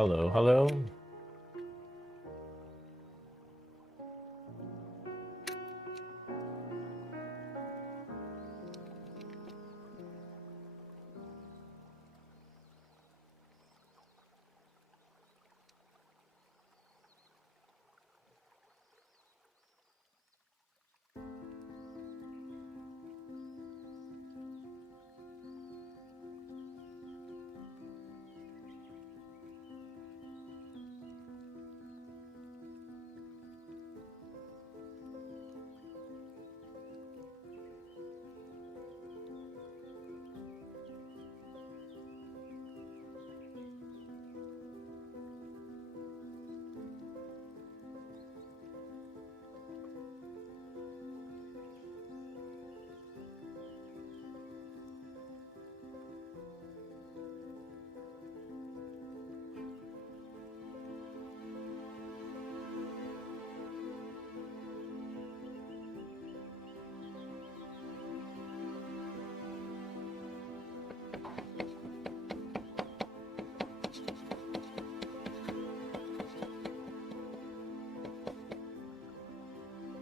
Hello, hello.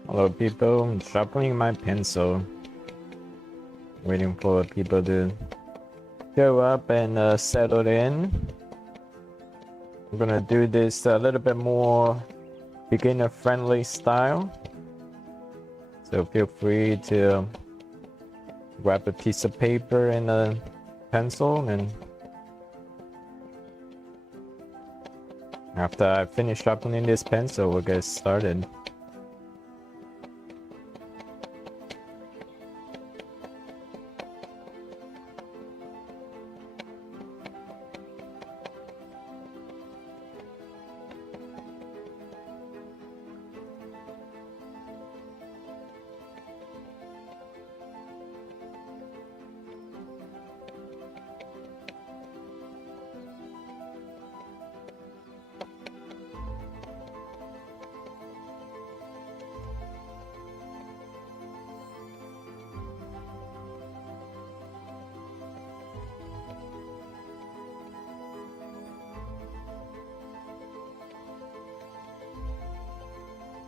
Hello people, I'm sharpening my pencil. Waiting for people to show up and settle in. I'm gonna do this a little bit more beginner friendly style. So feel free to grab a piece of paper and a pencil, and after I finish sharpening this pencil, we'll get started.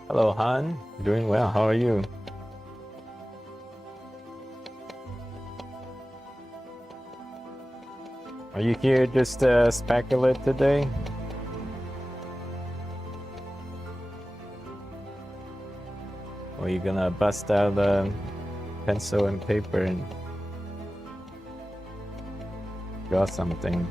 Hello Han, doing well, how are you? Are you here just to speculate today? Or are you gonna bust out a pencil and paper and draw something?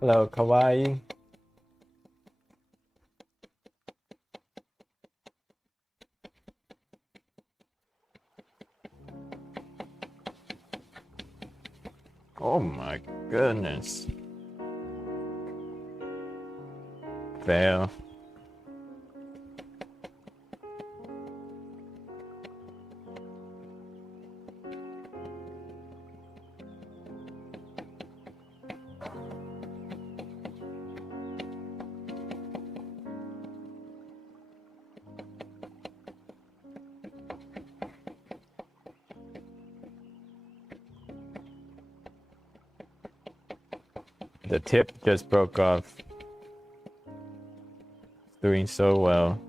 Hello, Kawaii. Oh my goodness. Fail. The tip just broke off. Doing so well.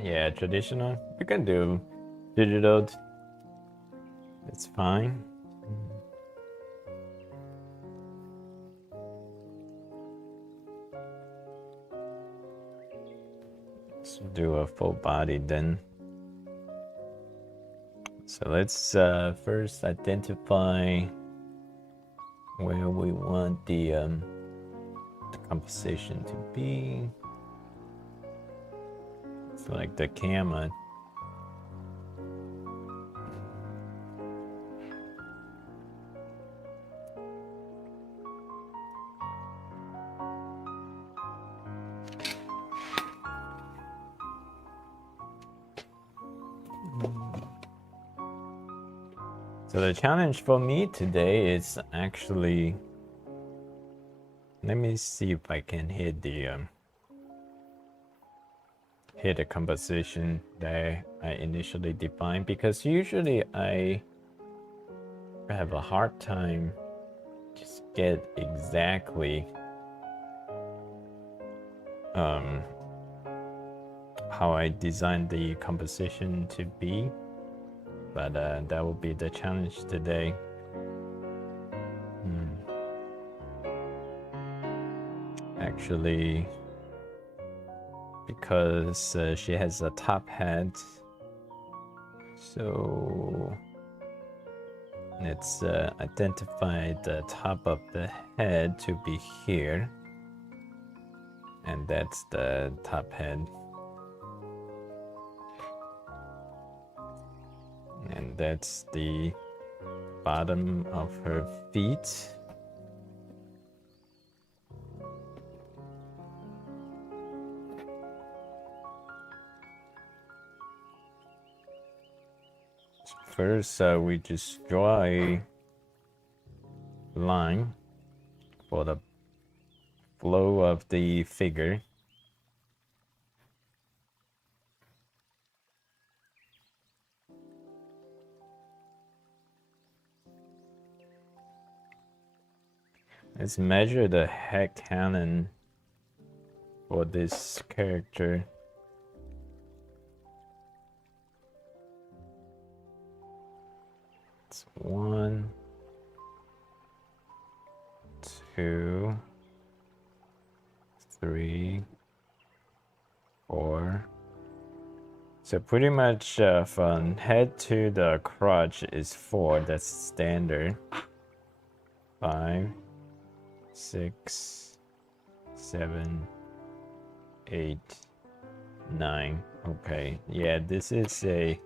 Yeah, traditional. You can do digital. It's fine. do a full body then. So let's first identify where we want the composition to be. So like the camera. So the challenge for me today is actually, let me see if I can hit the composition that I initially defined, because usually I have a hard time just get exactly how I designed the composition to be, but that will be the challenge today. Actually, because she has a top hat, so let's identify the top of the head to be here, and that's the top head, and that's the bottom of her feet. First, we just draw a line for the flow of the figure. Let's measure the head cannon for this character. It's 1, 2, 3, 4. So pretty much from head to the crotch is 4. That's standard. 5, 6, 7, 8, 9. Okay, yeah, this is a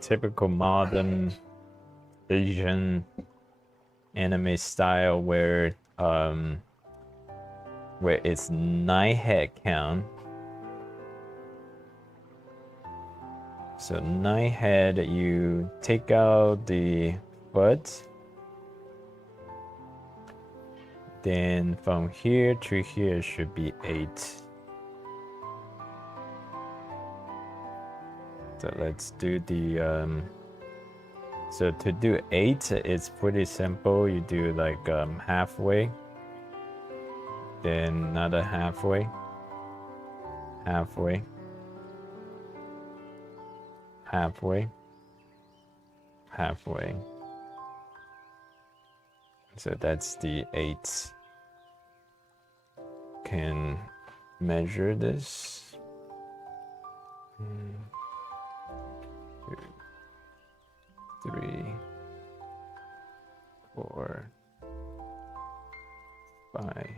typical modern Asian anime style where it's 9 head count. So 9 head, you take out the foot, then from here to here should be 8. So let's do the so to do 8, it's pretty simple. You do like halfway, then another halfway, halfway, halfway, halfway. So that's the 8. Can measure this. 2, 3, 4, 5,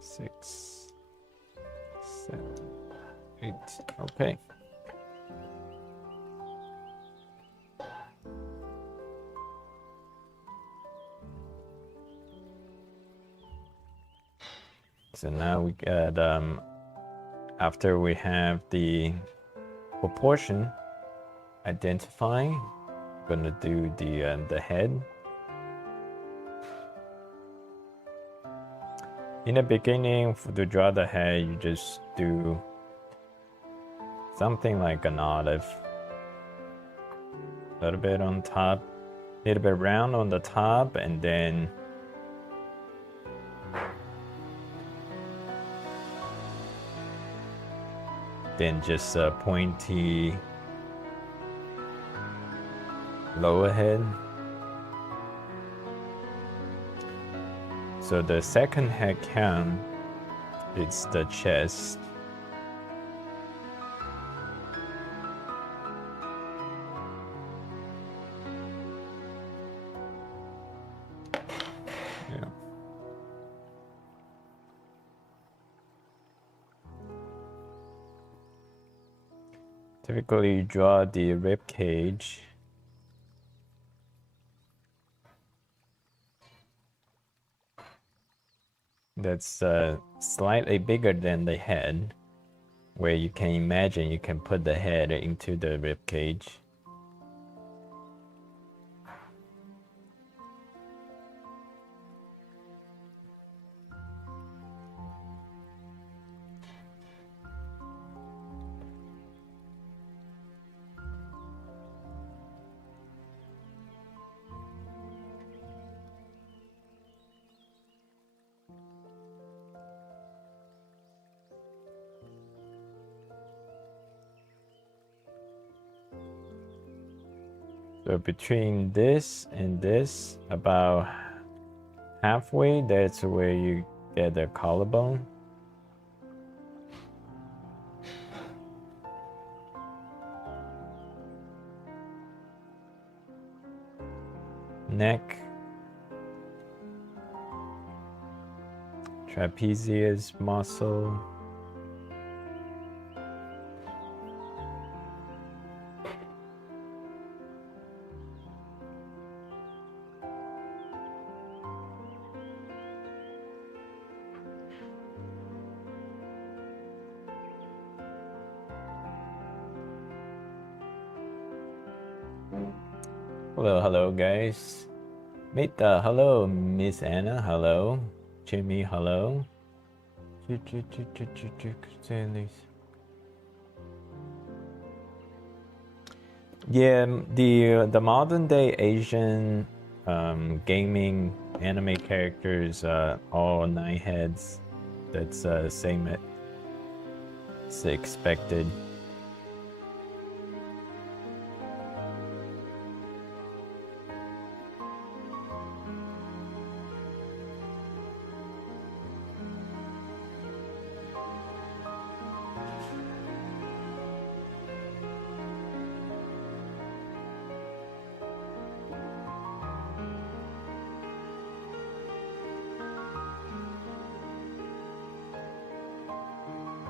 6, 7, 8. Okay. So now we got after we have the proportion identifying, I'm gonna do the head. In the beginning, to draw the head, you just do something like an olive. A little bit on top, a little bit round on the top, and then just a pointy lower head. So the second head count is the chest. Typically, draw the rib cage. That's slightly bigger than the head, where you can imagine you can put the head into the rib cage. So between this and this, about halfway, that's where you get the collarbone. Neck. Trapezius muscle. Hello guys. Mita, hello. Miss Anna, hello. Jimmy, hello. Yeah, the modern day Asian gaming anime characters, all 9 heads. That's same as expected.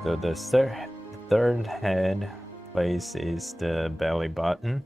So the third head place is the belly button.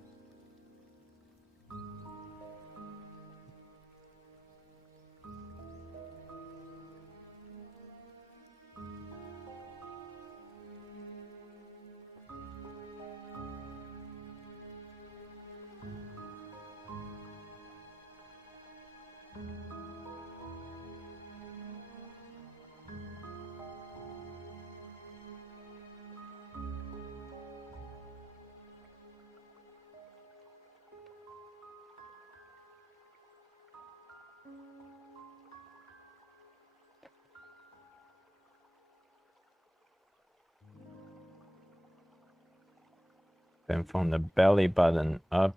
Then from the belly button up,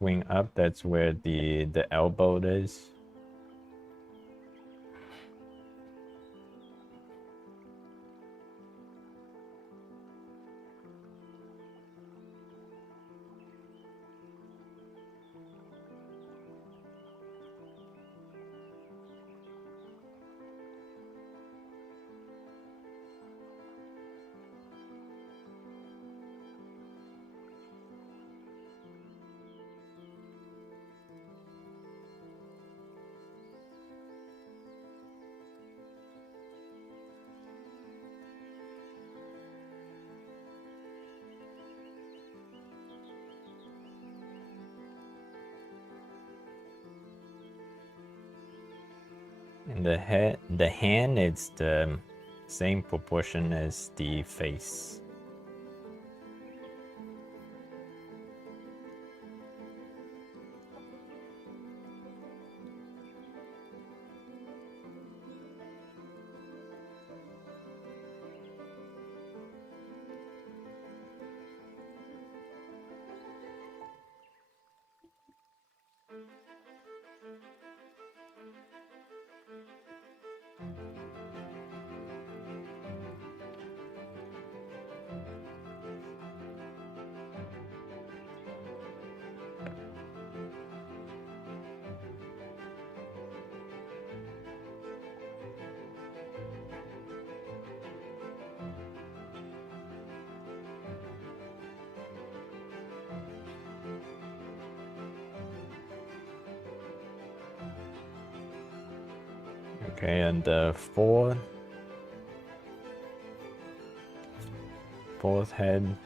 wing up, that's where the elbow is. And the hand, it's the same proportion as the face. Okay, and the fourth head,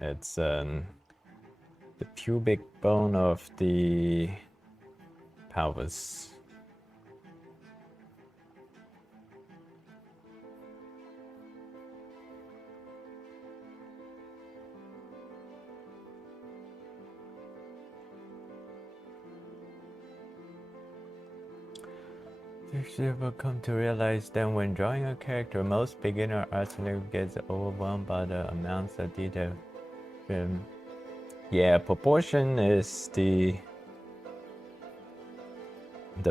it's the pubic bone of the pelvis. You will come to realize that when drawing a character, most beginner artists gets overwhelmed by the amounts of detail. Yeah, proportion is the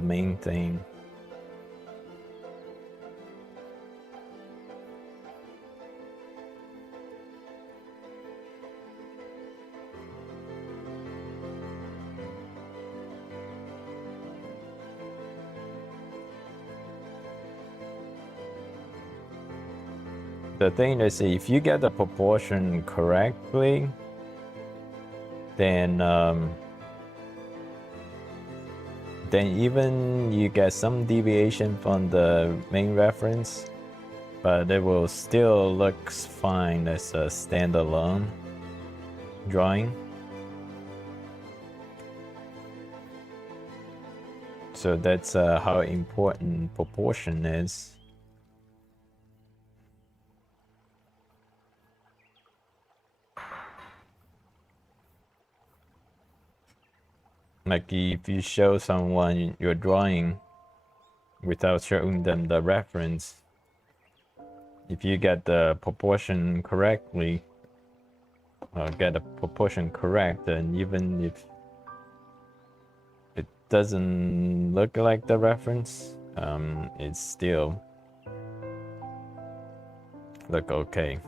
main thing. The thing is, if you get the proportion correctly, then even you get some deviation from the main reference, but it will still look fine as a standalone drawing. So that's how important proportion is. Like if you show someone your drawing without showing them the reference, if you get the proportion correctly, or get the proportion correct, and even if it doesn't look like the reference, it's still look okay.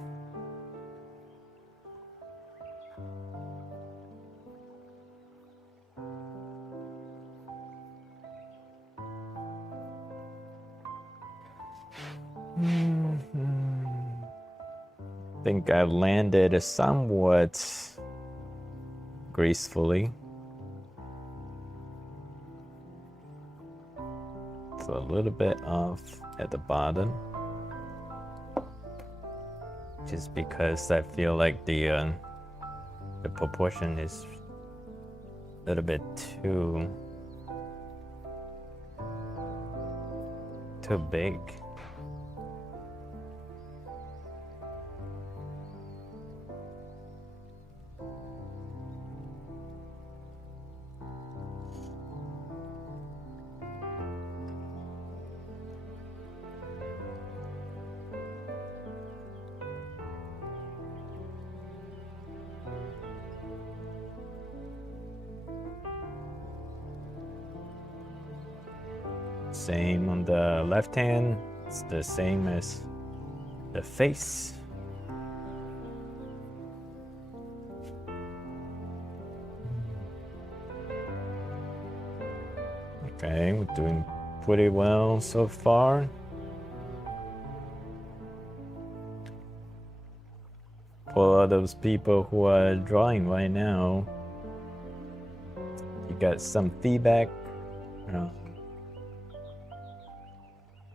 I think I landed somewhat gracefully. It's a little bit off at the bottom, just because I feel like the proportion is a little bit too big. Same on the left hand, it's the same as the face. Okay, we're doing pretty well so far. For all those people who are drawing right now, you got some feedback,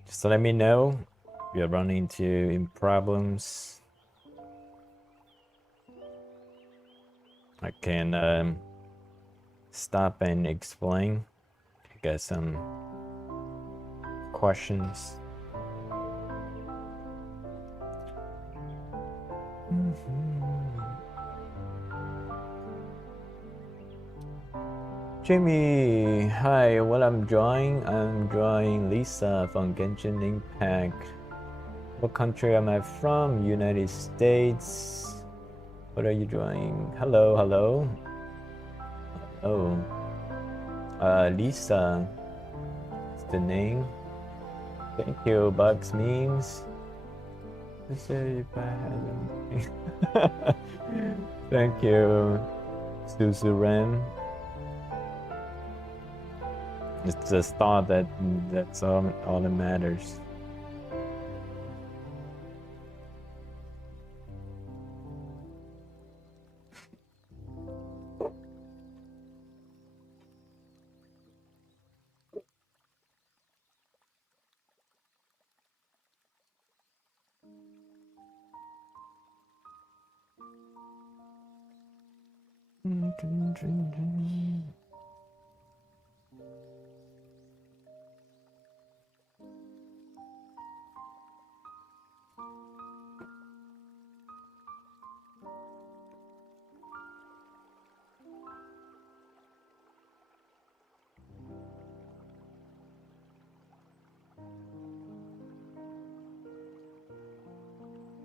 just let me know if you're running into problems. I can stop and explain. I got some questions. Jamie, hi, what I'm drawing Lisa from Genshin Impact. What country am I from? United States. What are you drawing? Hello. Oh, Lisa, it's the name. Thank you, Bugs Memes. Let's say if I had them. Thank you, Suzuren. It's just thought that's all that matters.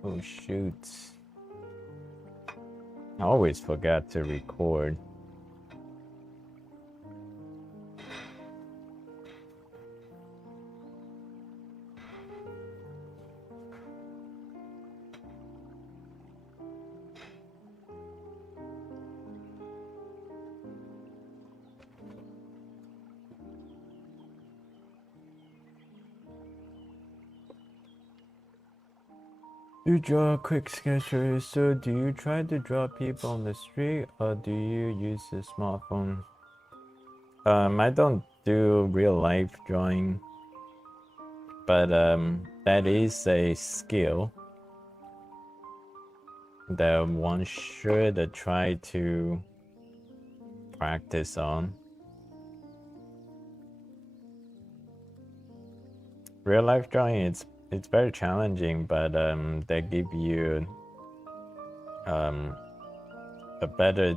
Oh shoot. I always forgot to record. You draw a quick sketch, so do you try to draw people on the street or do you use a smartphone? I don't do real life drawing, but that is a skill that one should try to practice on. Real life drawing, it's very challenging, but they give you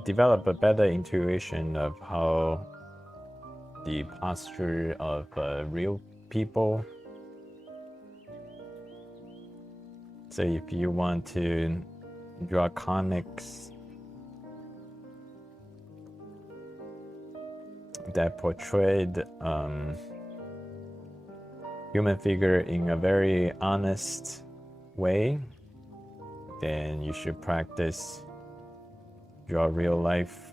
develop a better intuition of how the posture of real people. So if you want to draw comics that portrayed human figure in a very honest way, then you should practice draw real life.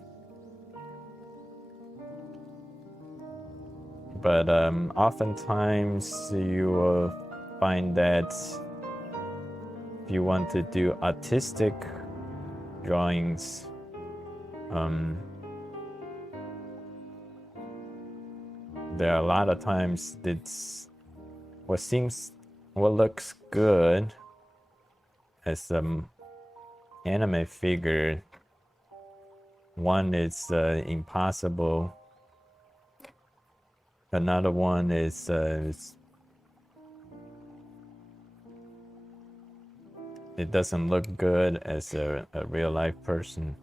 But oftentimes you will find that if you want to do artistic drawings, there are a lot of times it's what looks good as an anime figure. One is impossible. Another one is it doesn't look good as a real life person.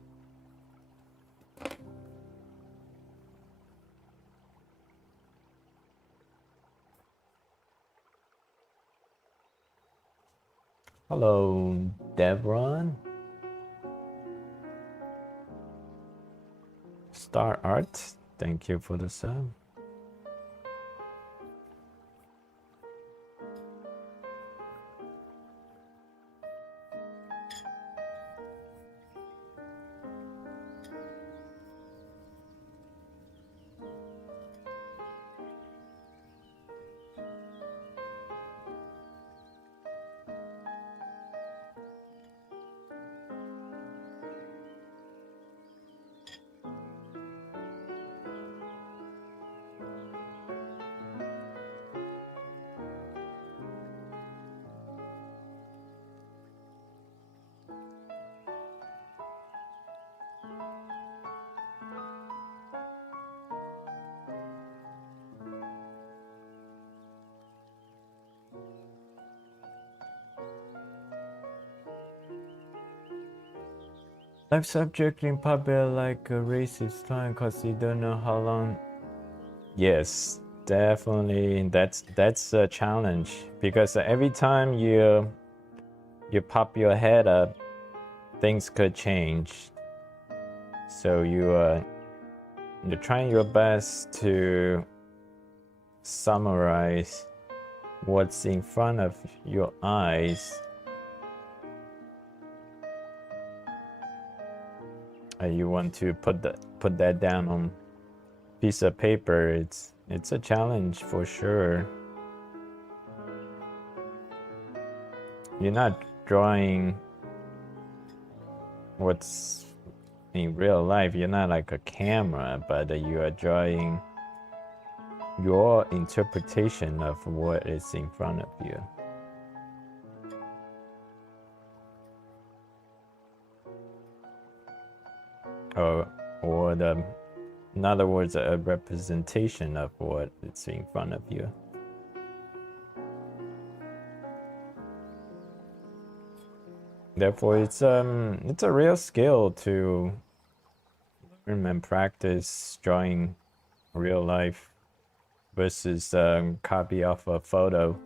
Hello, Devron. Star Art, thank you for the sub. Life subject in public like a racist time because you don't know how long. Yes, definitely. That's a challenge because every time you pop your head up, things could change. So you're trying your best to summarize what's in front of your eyes. You want to put that down on piece of paper. It's a challenge for sure. You're not drawing what's in real life. You're not like a camera, but you are drawing your interpretation of what is in front of you. Oh, or the, in other words, a representation of what it's in front of you. Therefore, it's a real skill to learn and practice drawing real life versus copy off a photo.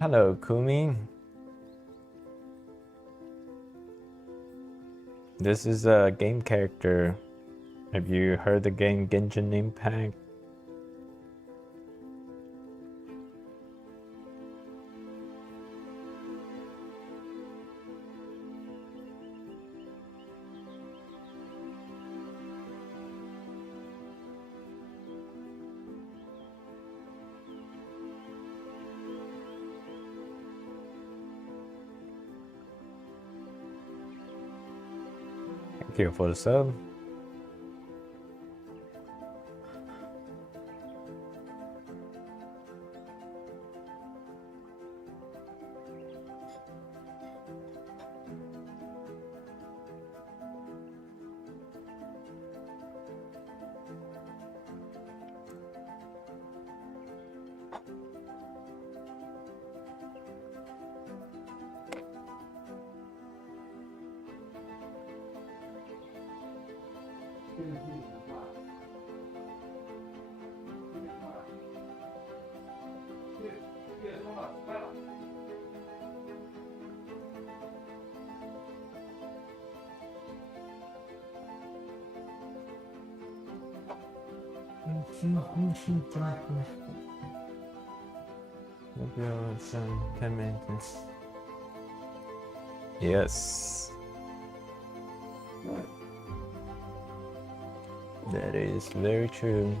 Hello, Kumi. This is a game character. Have you heard the game Genshin Impact? Thank you for the sub. Maybe some 10 minutes. Yes. That is very true.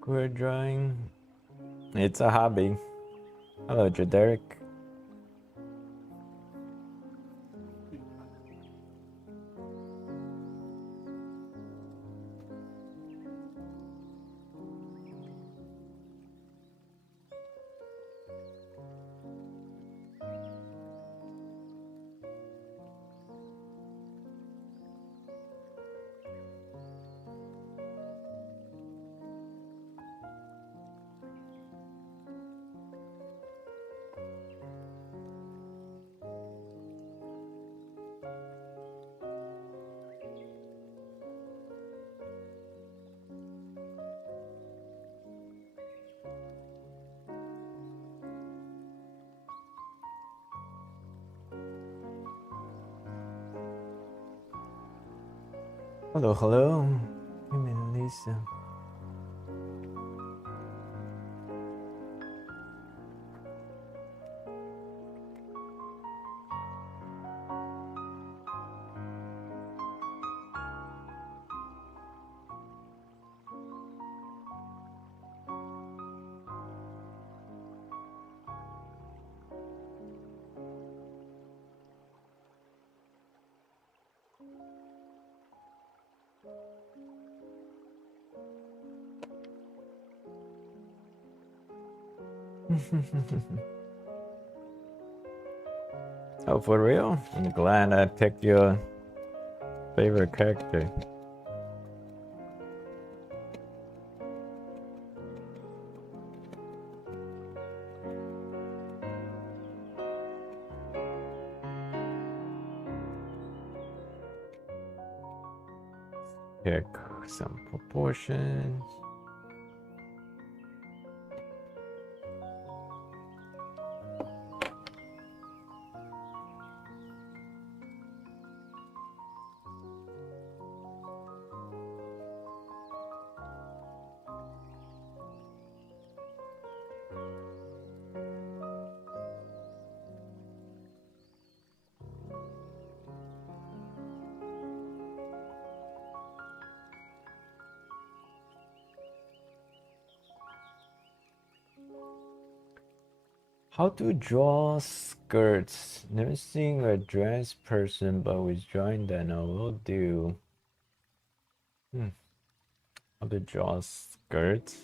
Queer drawing. It's a hobby. Hello, Jaderic. Hello, hello. Kim and Lisa. Oh, for real? I'm glad I picked your favorite character. Check some proportions. How to draw skirts? Never seen a dress person, but was drawing that I will do. How to draw skirts?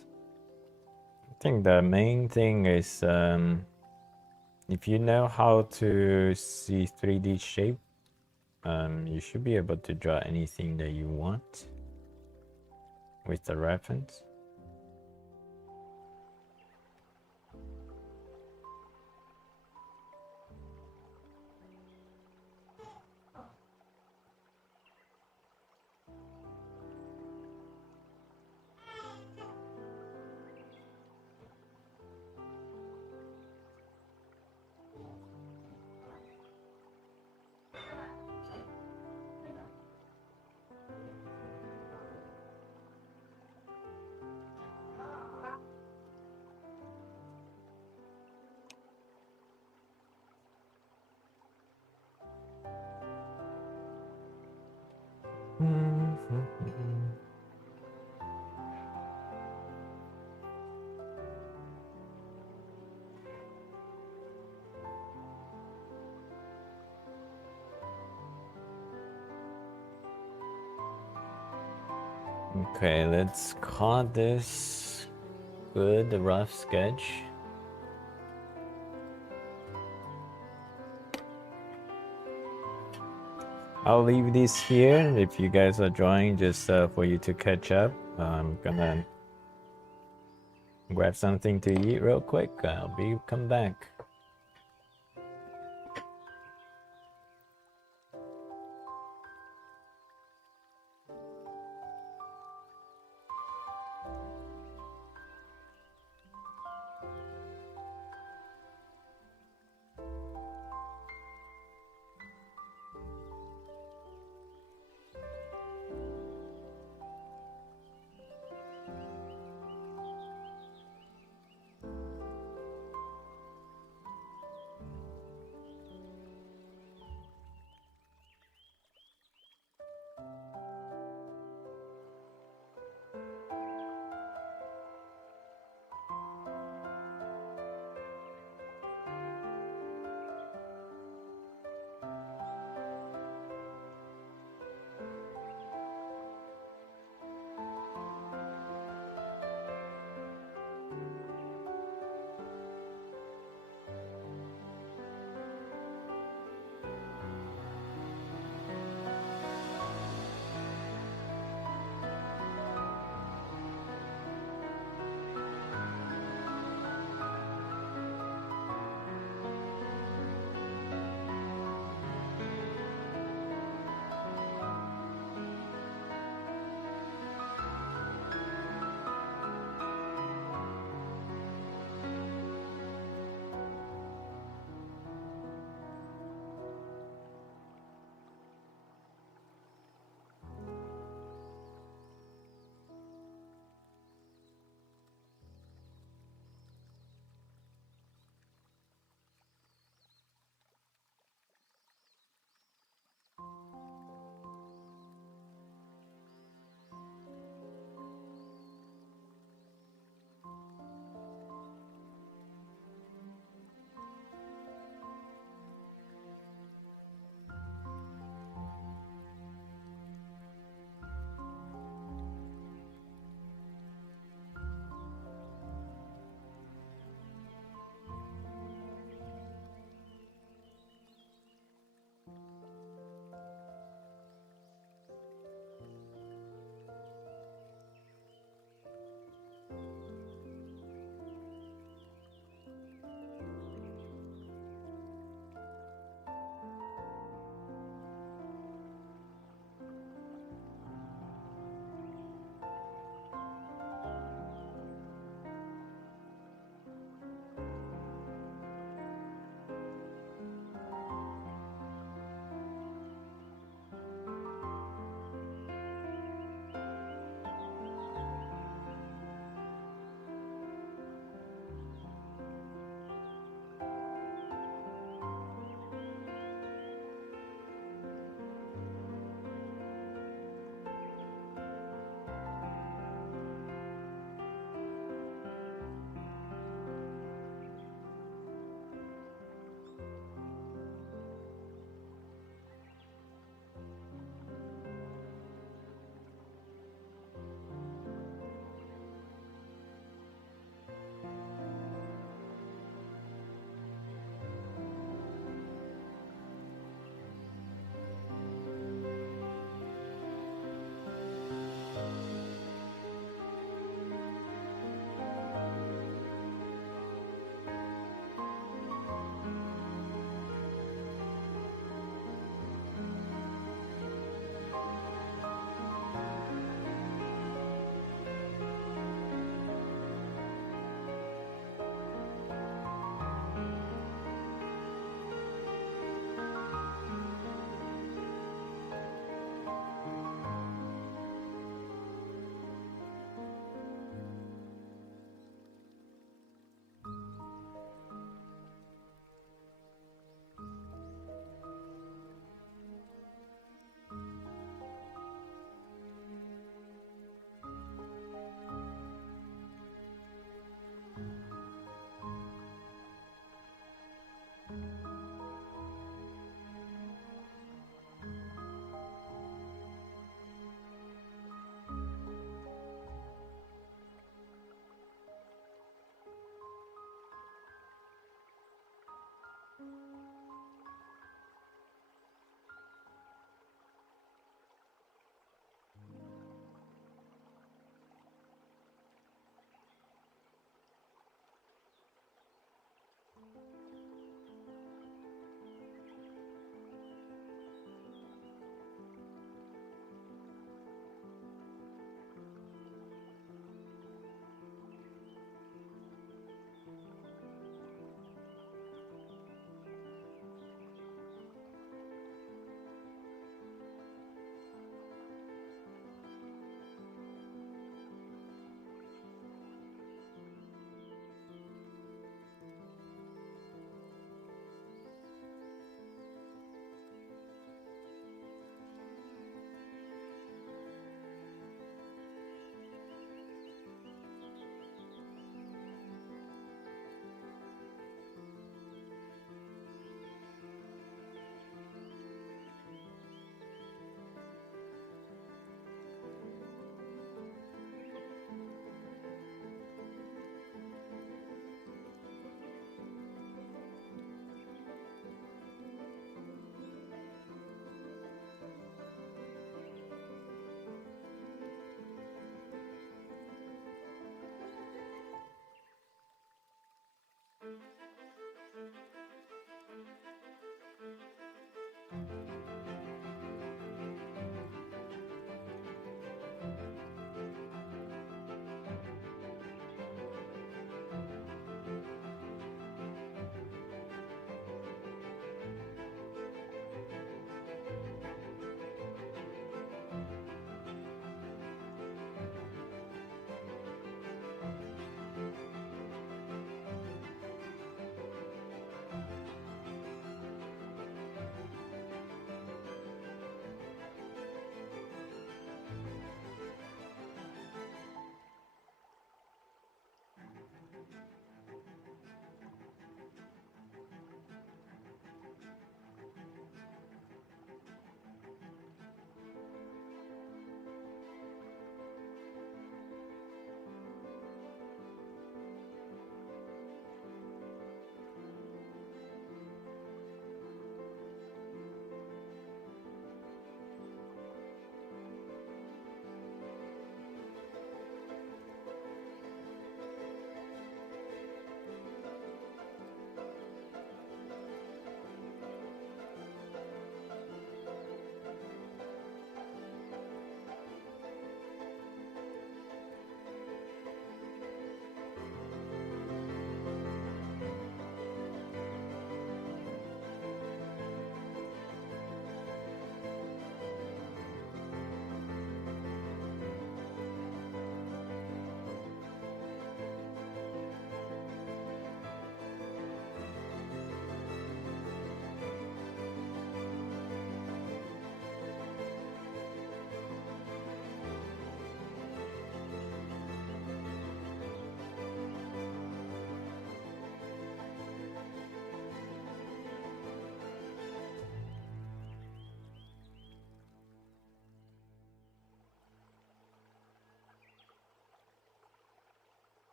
I think the main thing is if you know how to see 3D shape, you should be able to draw anything that you want with the reference. Okay, let's call this good rough sketch. I'll leave this here if you guys are drawing, just for you to catch up. I'm gonna grab something to eat real quick. Come back.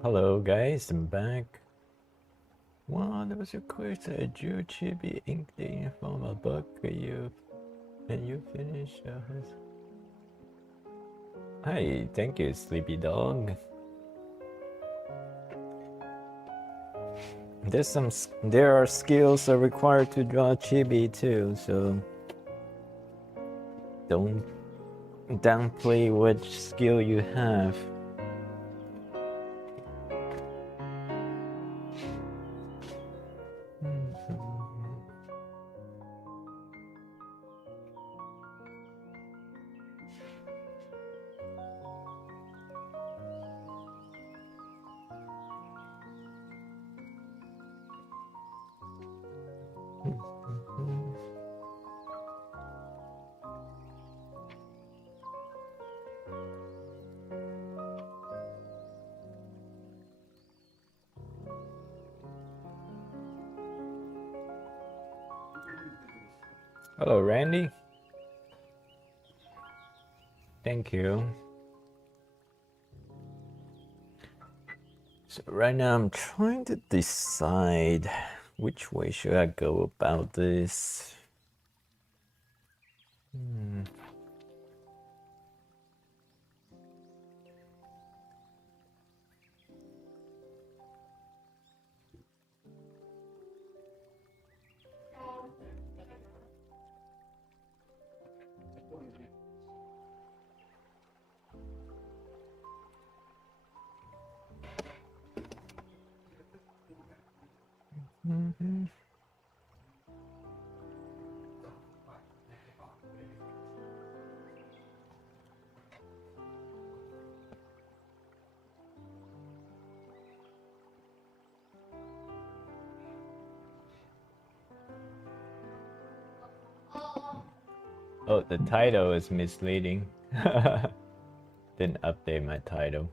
Hello guys, I'm back. Wow, that was a quiz. I drew chibi inkling from a book. Can you finish? Hi, thank you, Sleepy Dog. There are skills required to draw chibi too, so don't downplay which skill you have. Hello, Randy. Thank you. So right now I'm trying to decide which way should I go about this. Oh, the title is misleading. Didn't update my title.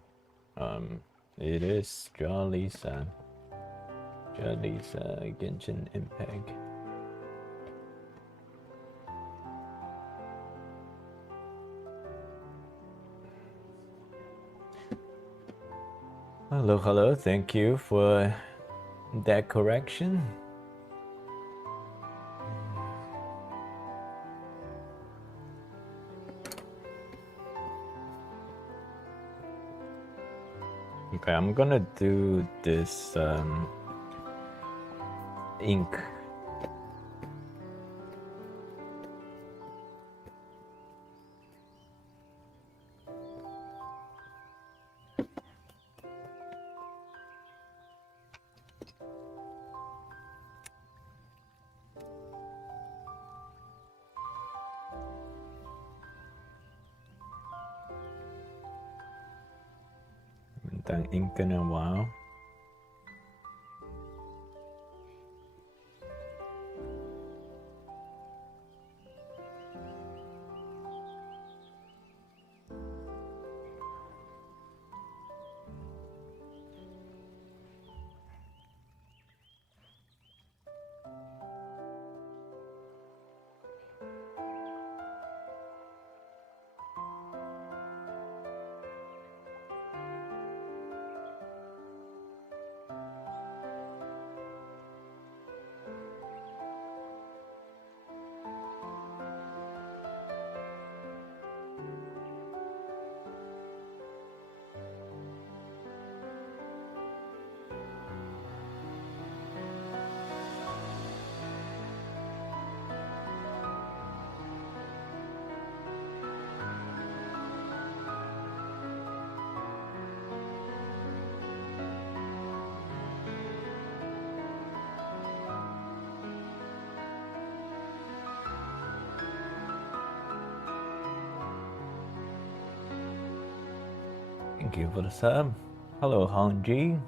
It is Jolly's Genshin Impact. Hello, hello. Thank you for that correction. Okay, I'm gonna do this ink. Haven't done ink in a while. Thank you for the sub. Hello, Hongji.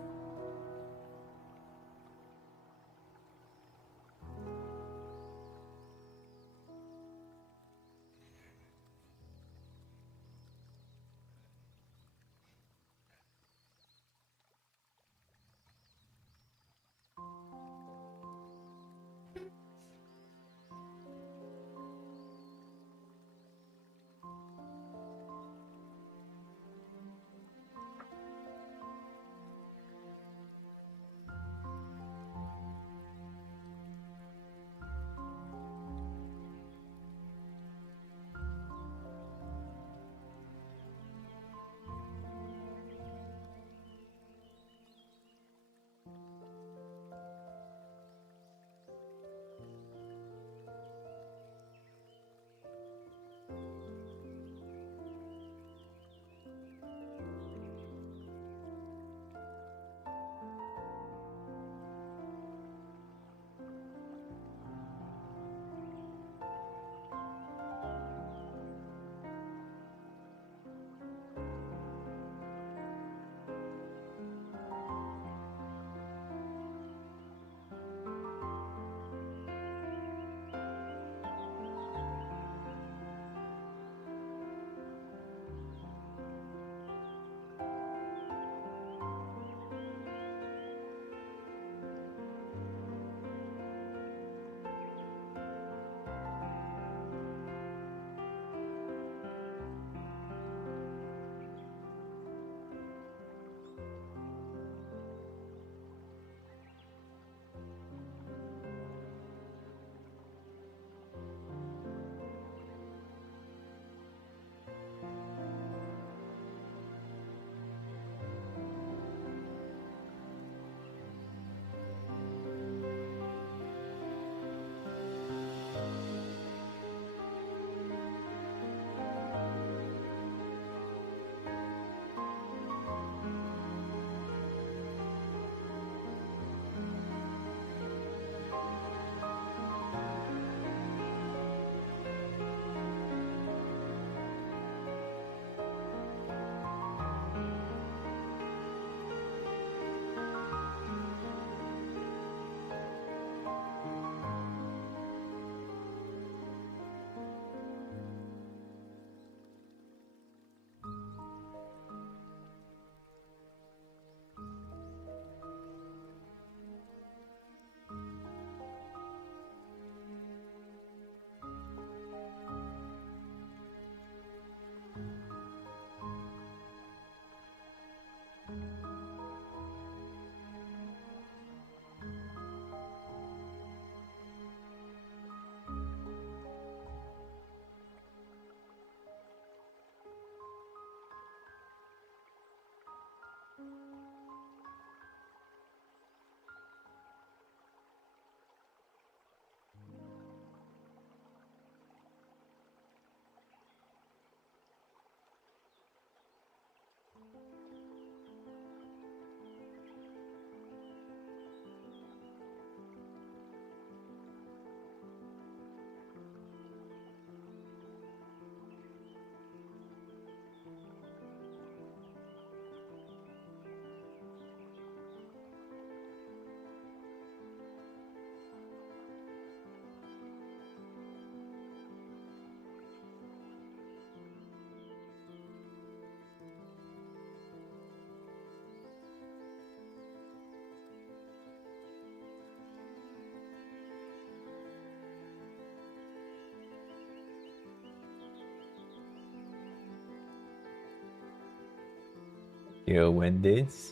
deal with this.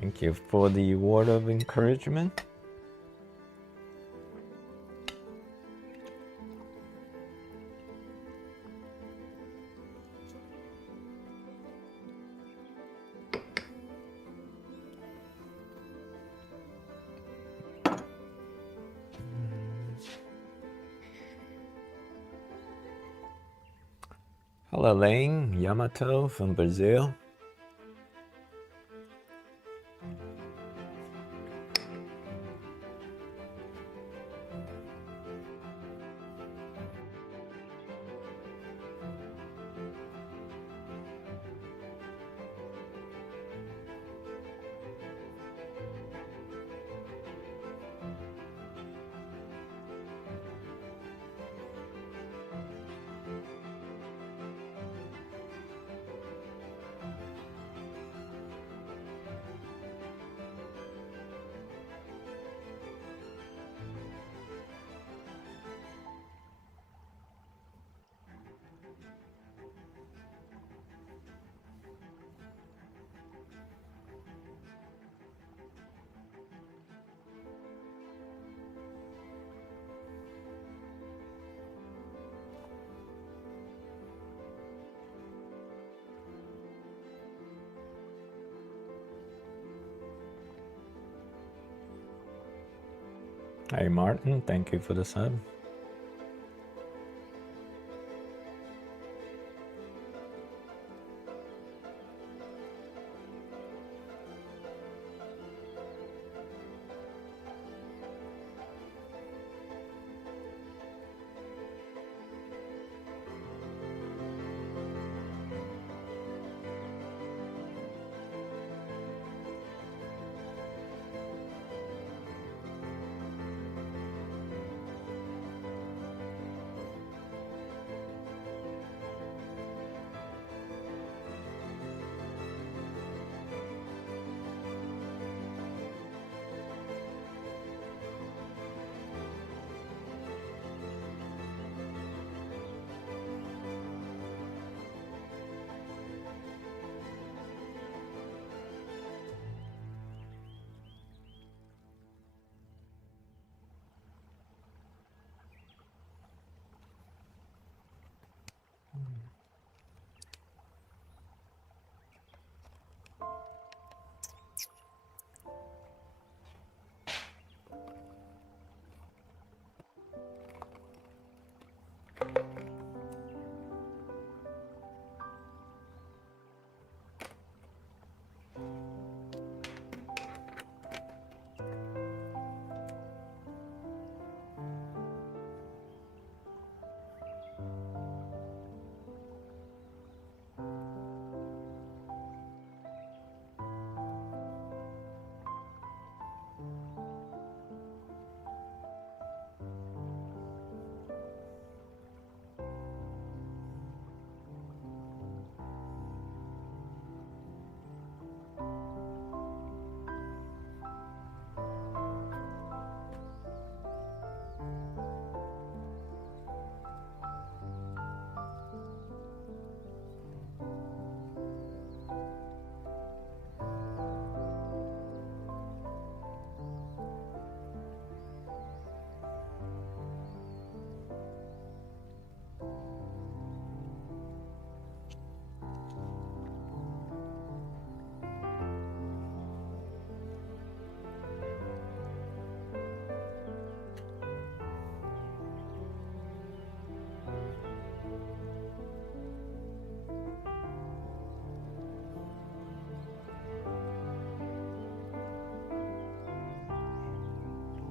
Thank you for the word of encouragement. Hello, Lane Yamato from Brazil. Hi Martin, thank you for the sub.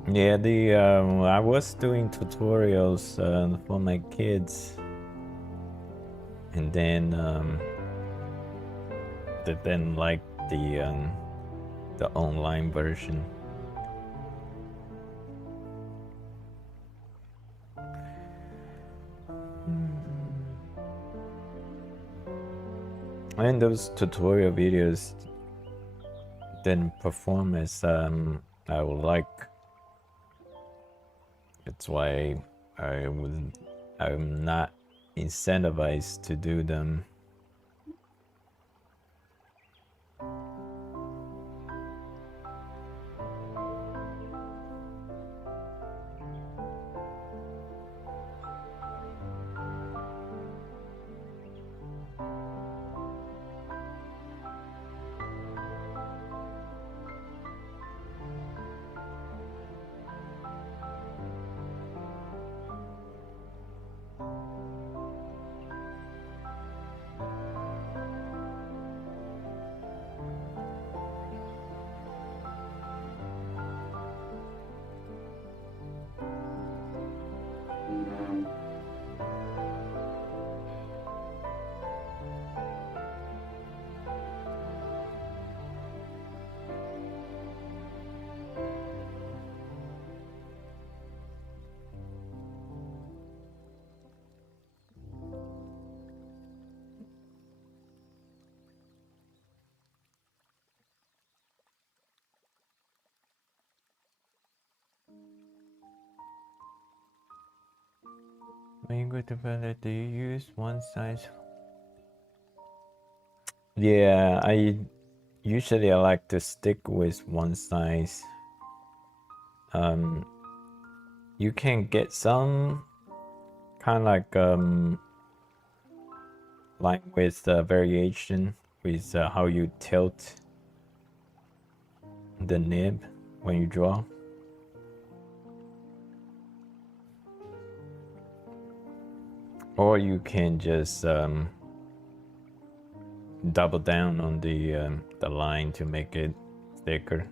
Yeah, I was doing tutorials for my kids, and then they didn't like the online version. And those tutorial videos didn't perform as I would like. That's why I'm not incentivized to do them. When you go to palette, do you use one size? Yeah, I usually like to stick with one size. You can get some kind of like with variation with how you tilt the nib when you draw. Or you can just double down on the line to make it thicker.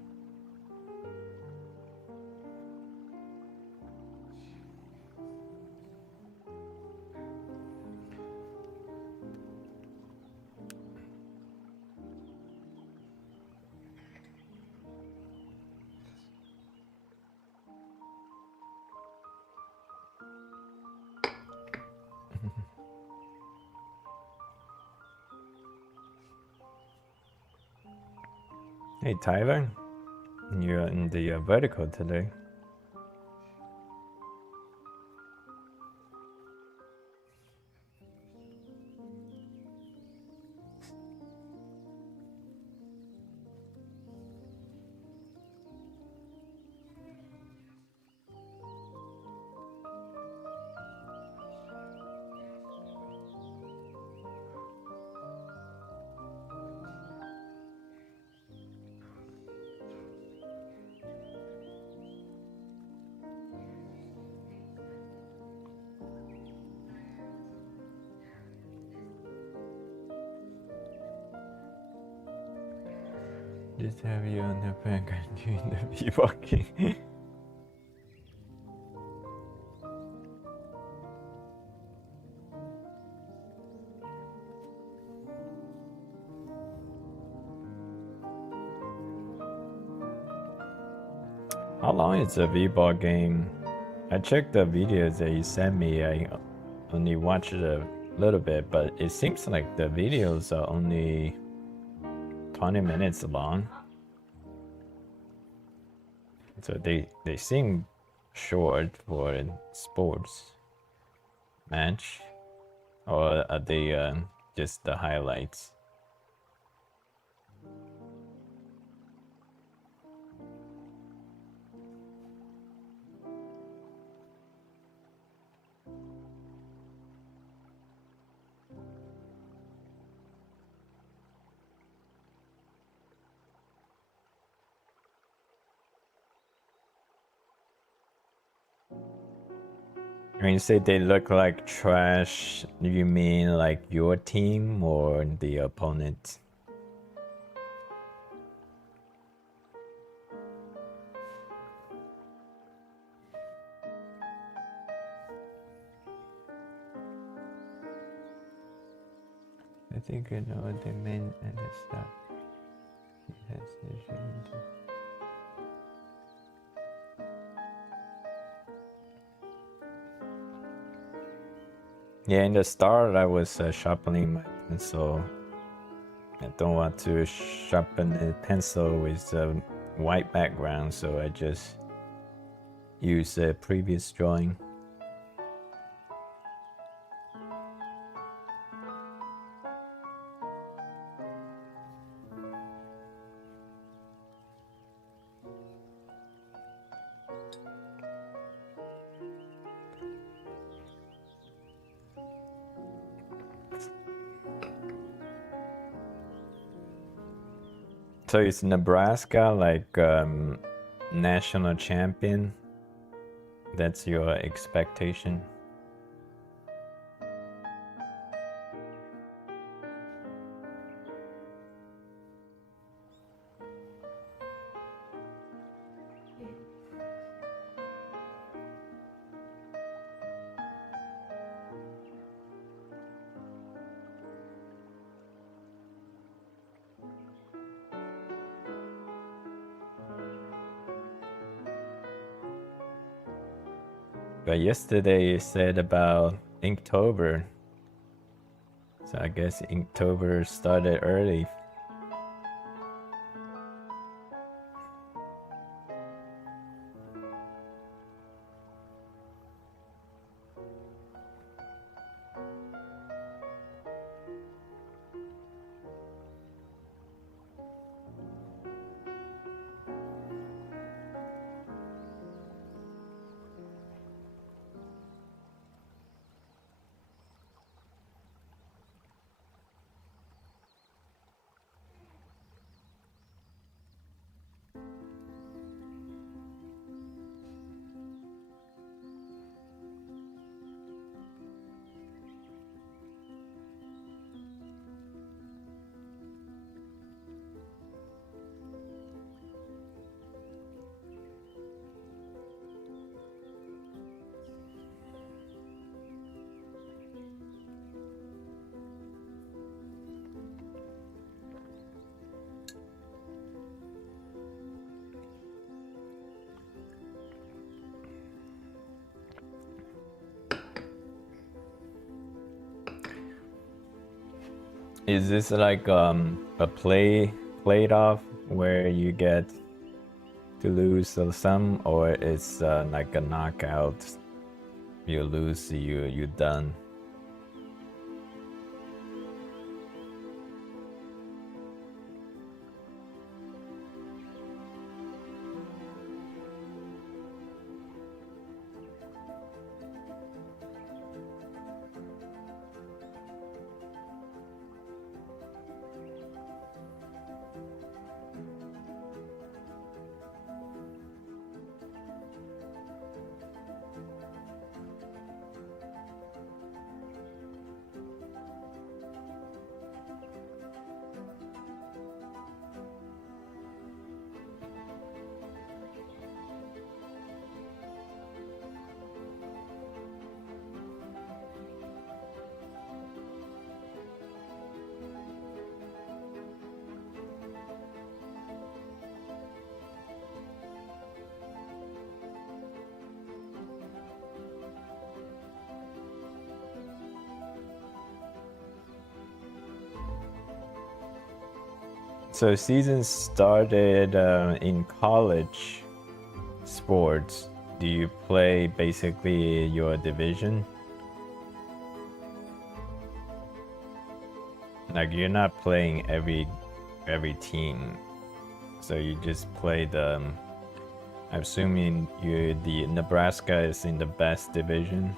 Hey Tyler, you're in the vertical today. Just have you on the back and doing the beatboxing. How long is the V-Ball game? I checked the videos that you sent me. I only watched a little bit, but it seems like the videos are only 20 minutes long. So they seem short for a sports match. Or are they just the highlights? When you say they look like trash, you mean like your team or the opponent? I think I know what they meant and the stuff. Yeah, in the start I was sharpening my pencil. I don't want to sharpen the pencil with a white background, so I just use a previous drawing. So is Nebraska like national champion? That's your expectation? But yesterday you said about Inktober. So I guess Inktober started early. Is this like a played off where you get to lose some, or it's like a knockout? You lose, you done. So season started in college sports. Do you play basically your division? Like you're not playing every team, so you just play the. I'm assuming the Nebraska is in the best division.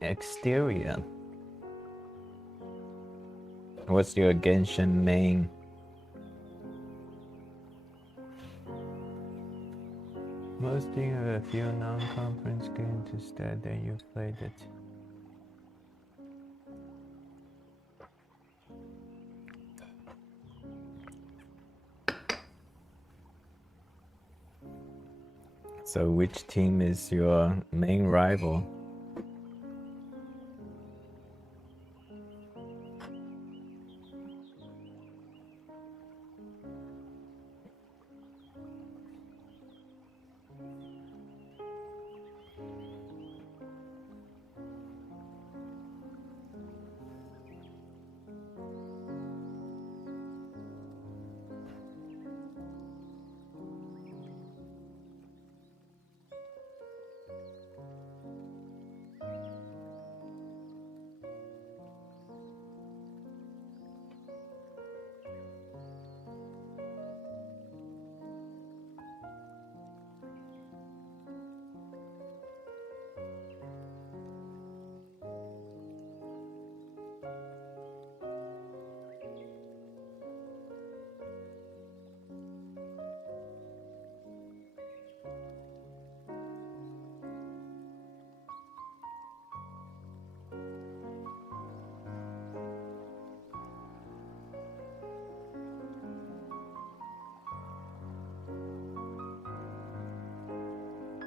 Exterior. What's your Genshin main? Mostly a few non-conference games instead, then you played it. So which team is your main rival?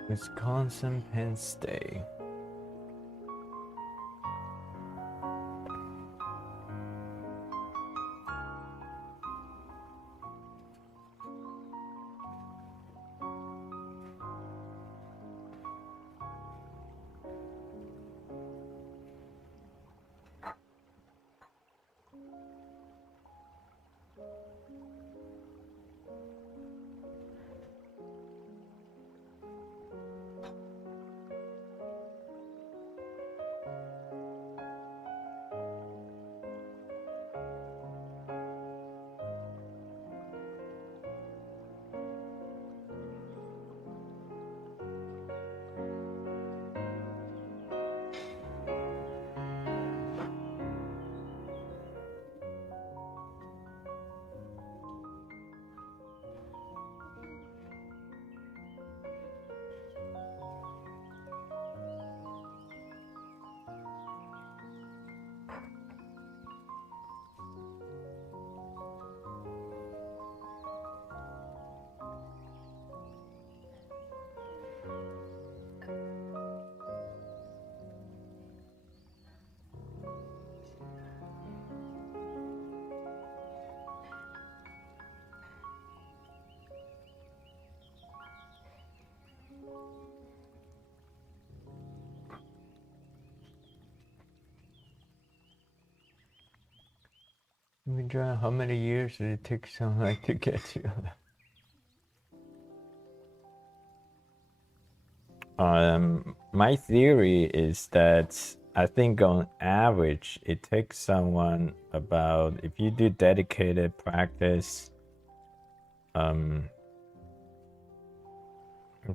Wisconsin, Penn State. How many years did it take someone to get to? My theory is that I think on average it takes someone about, if you do dedicated practice, it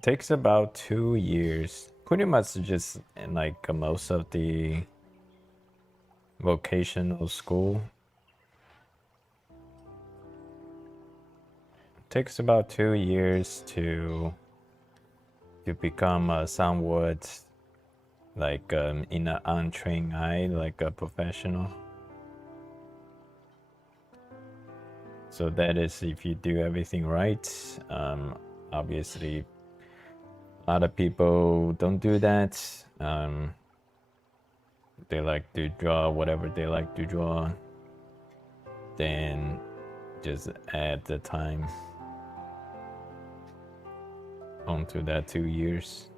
takes about 2 years, pretty much just in like most of the vocational school. It takes about 2 years to become somewhat like in an untrained eye, like a professional. So that is if you do everything right. Obviously, a lot of people don't do that. They like to draw whatever they like to draw, then just add the time onto that 2 years.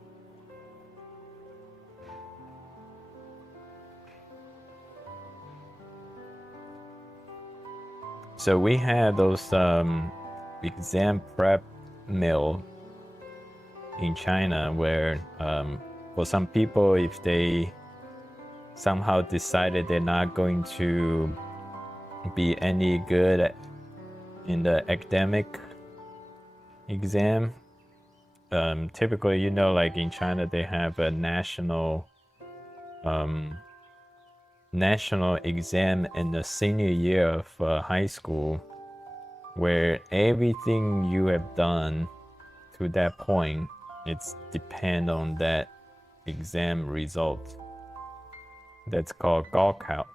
So we had those exam prep mill in China where for some people, if they somehow decided they're not going to be any good in the academic exam, typically, you know, like in China they have a national exam in the senior year of high school, where everything you have done to that point, it's depend on that exam result. That's called Gaokao.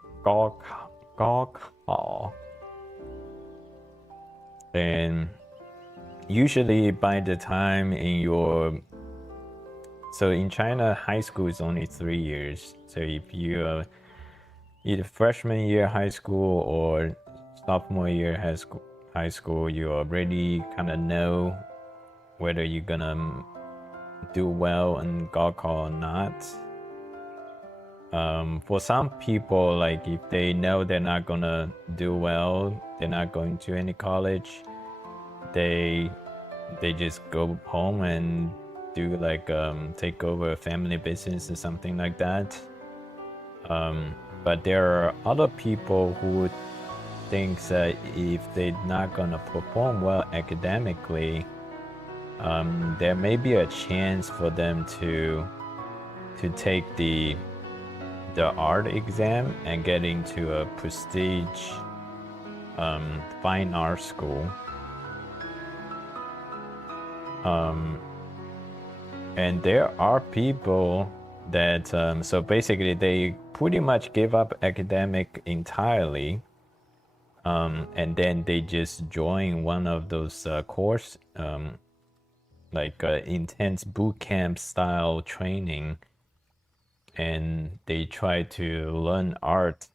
And usually by the time so in China, high school is only 3 years. So if you're either freshman year high school or sophomore year high school, you already kind of know whether you're gonna do well in Gaokao or not. For some people, like if they know they're not gonna do well, they're not going to any college, they just go home and do like take over a family business or something like that. But there are other people who think that if they're not gonna perform well academically, there may be a chance for them to take the art exam and get into a prestige fine art school. And there are people that so basically they pretty much give up academic entirely, and then they just join one of those course like intense boot camp style training, and they try to learn art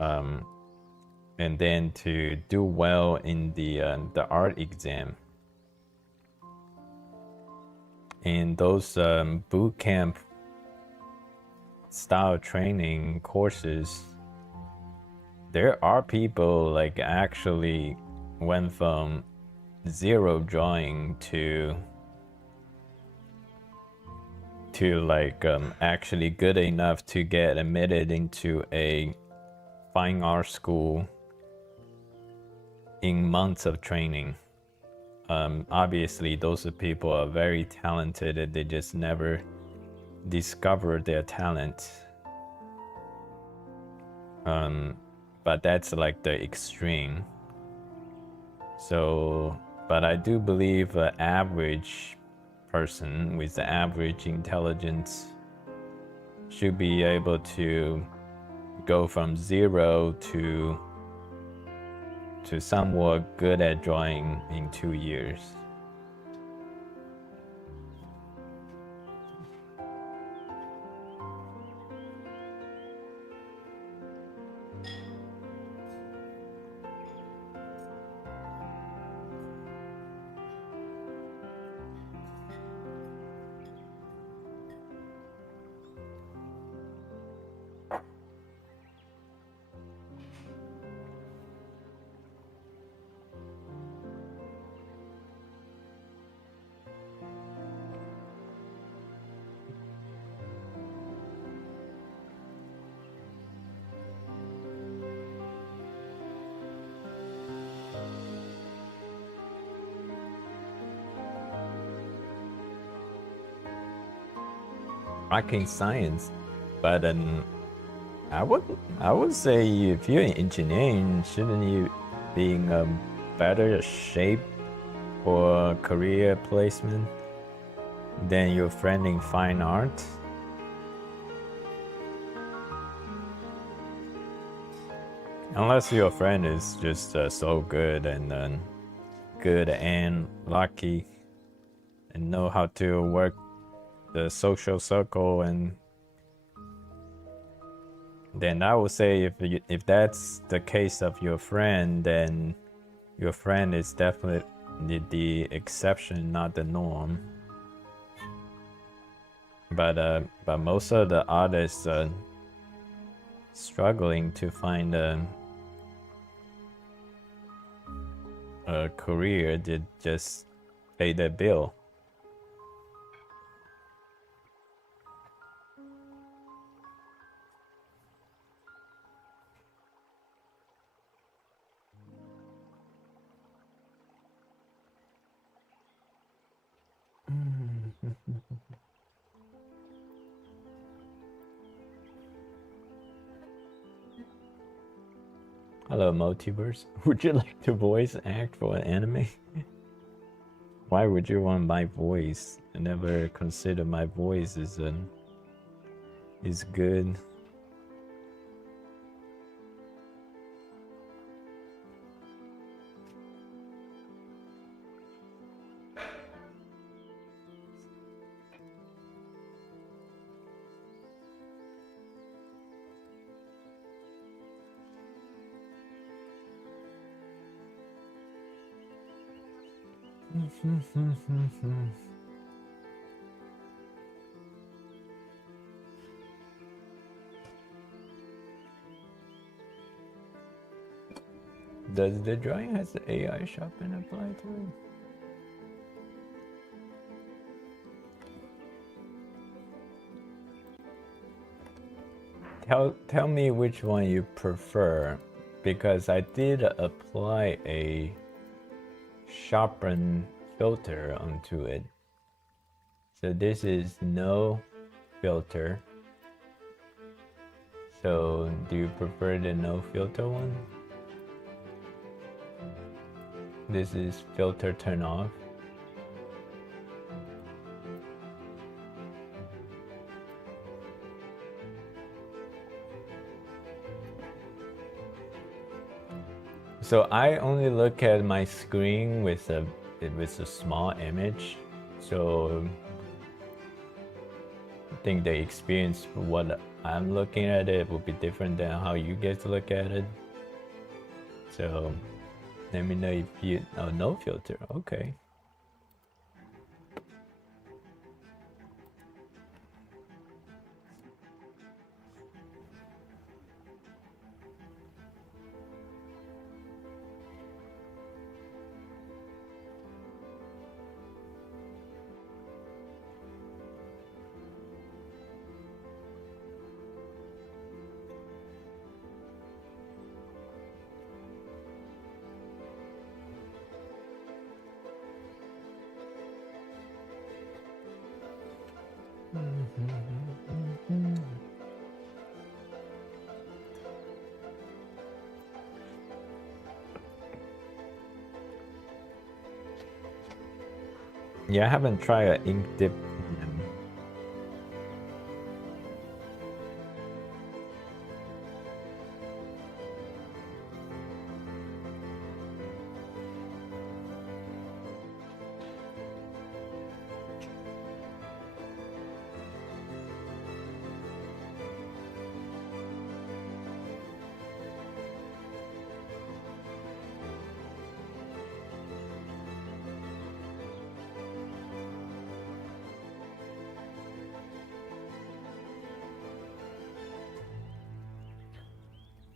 and then to do well in the art exam. In those boot camp style training courses, there are people like actually went from zero drawing to like actually good enough to get admitted into a fine art school in months of training. Obviously those people are very talented and they just never discover their talent. But that's like the extreme. So, but I do believe an average person with the average intelligence should be able to go from zero to somewhat good at drawing in 2 years. arcane science, but I would say if you're in engineering, shouldn't you be in a better shape for career placement than your friend in fine art? Unless your friend is just so good and lucky and know how to work the social circle, and then I would say if that's the case of your friend, then your friend is definitely the exception, not the norm. But most of the artists are struggling to find a career that just pay their bill. Hello, Multiverse. Would you like to voice act for an anime? Why would you want my voice? I never consider my voice is good. Does the drawing has the AI sharpen applied to it? Tell me which one you prefer, because I did apply a sharpen filter onto it. So this is no filter. So do you prefer the no filter one? This is filter turn off. So I only look at my screen with a small image, so I think the experience for what I'm looking at it will be different than how you get to look at it. So let me know if you no filter. Okay. Yeah, I haven't tried an ink dip.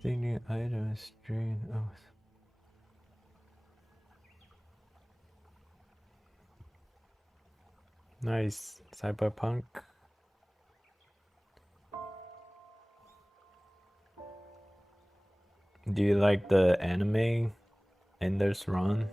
Thinking item stream. Oh. Nice. Cyberpunk. Do you like the anime Ender's Run?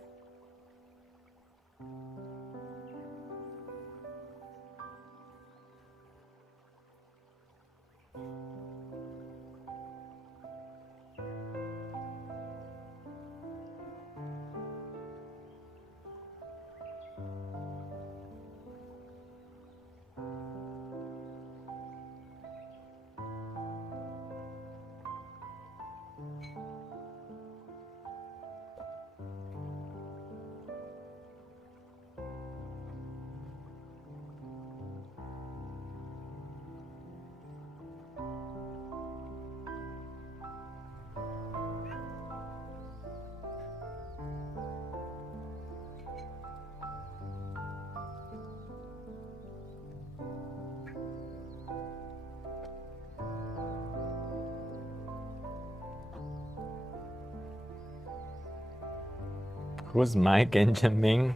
Who's my Genshin Ming?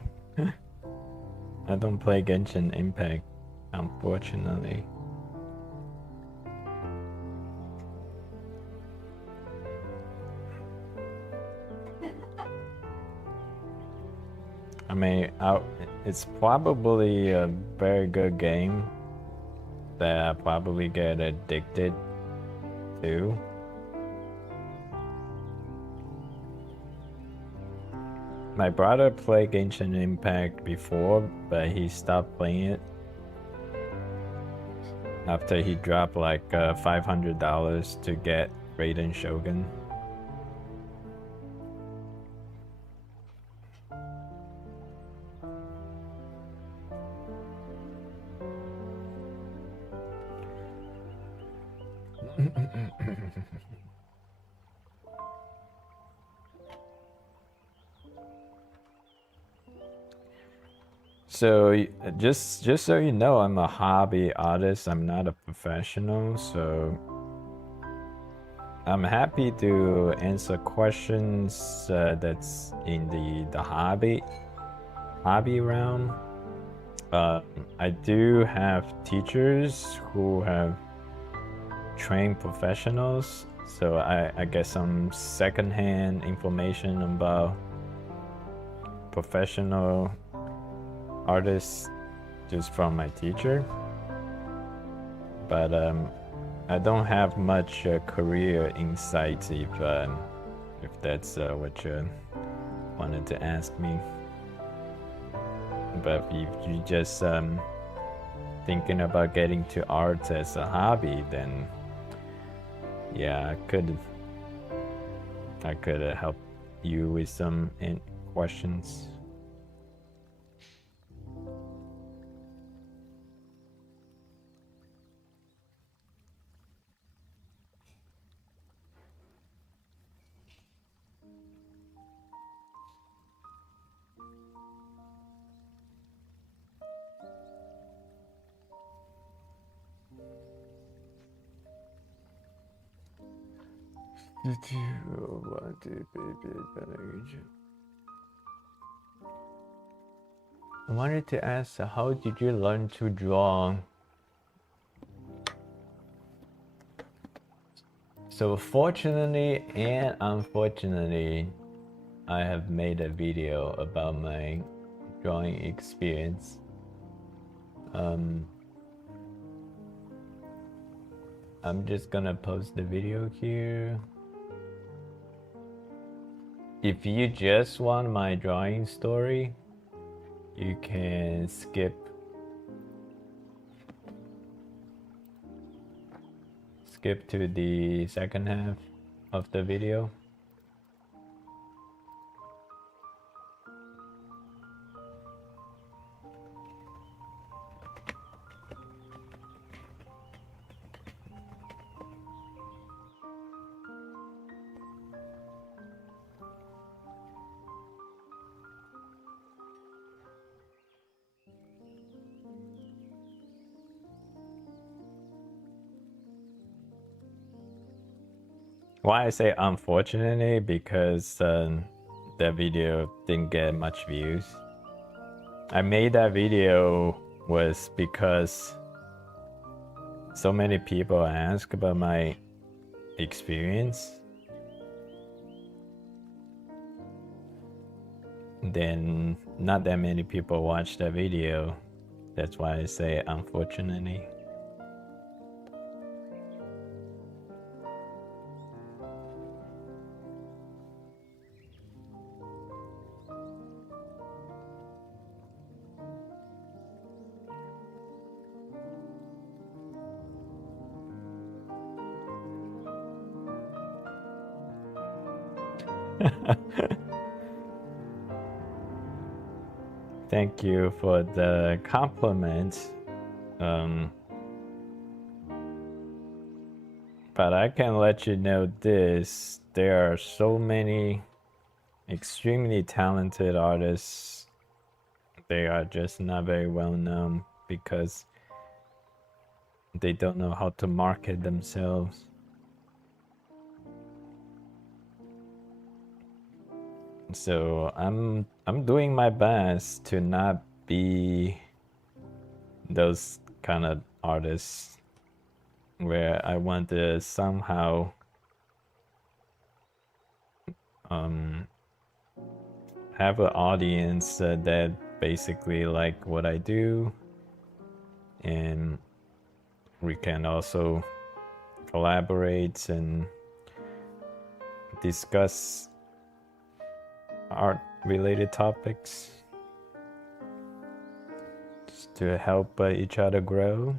I don't play Genshin Impact, unfortunately. I mean, it's probably a very good game that I probably get addicted to. My brother played Genshin Impact before, but he stopped playing it after he dropped like $500 to get Raiden Shogun. So just so you know, I'm a hobby artist. I'm not a professional, so I'm happy to answer questions that's in the hobby realm. I do have teachers who have trained professionals, so I get some secondhand information about professional artists just from my teacher, but I don't have much career insight if that's what you wanted to ask me. But if you just thinking about getting to art as a hobby, then yeah, I could help you with some questions. I wanted to ask, how did you learn to draw? So fortunately and unfortunately, I have made a video about my drawing experience. I'm just gonna post the video here. If you just want my drawing story, you can skip to the second half of the video. Why I say unfortunately, because that video didn't get much views. I made that video was because so many people ask about my experience. Then not that many people watched that video. That's why I say unfortunately. Thank you for the compliment. But I can let you know this, there are so many extremely talented artists. They are just not very well known because they don't know how to market themselves. So I'm doing my best to not be those kind of artists where I want to somehow have an audience that basically like what I do, and we can also collaborate and discuss art related topics just to help each other grow.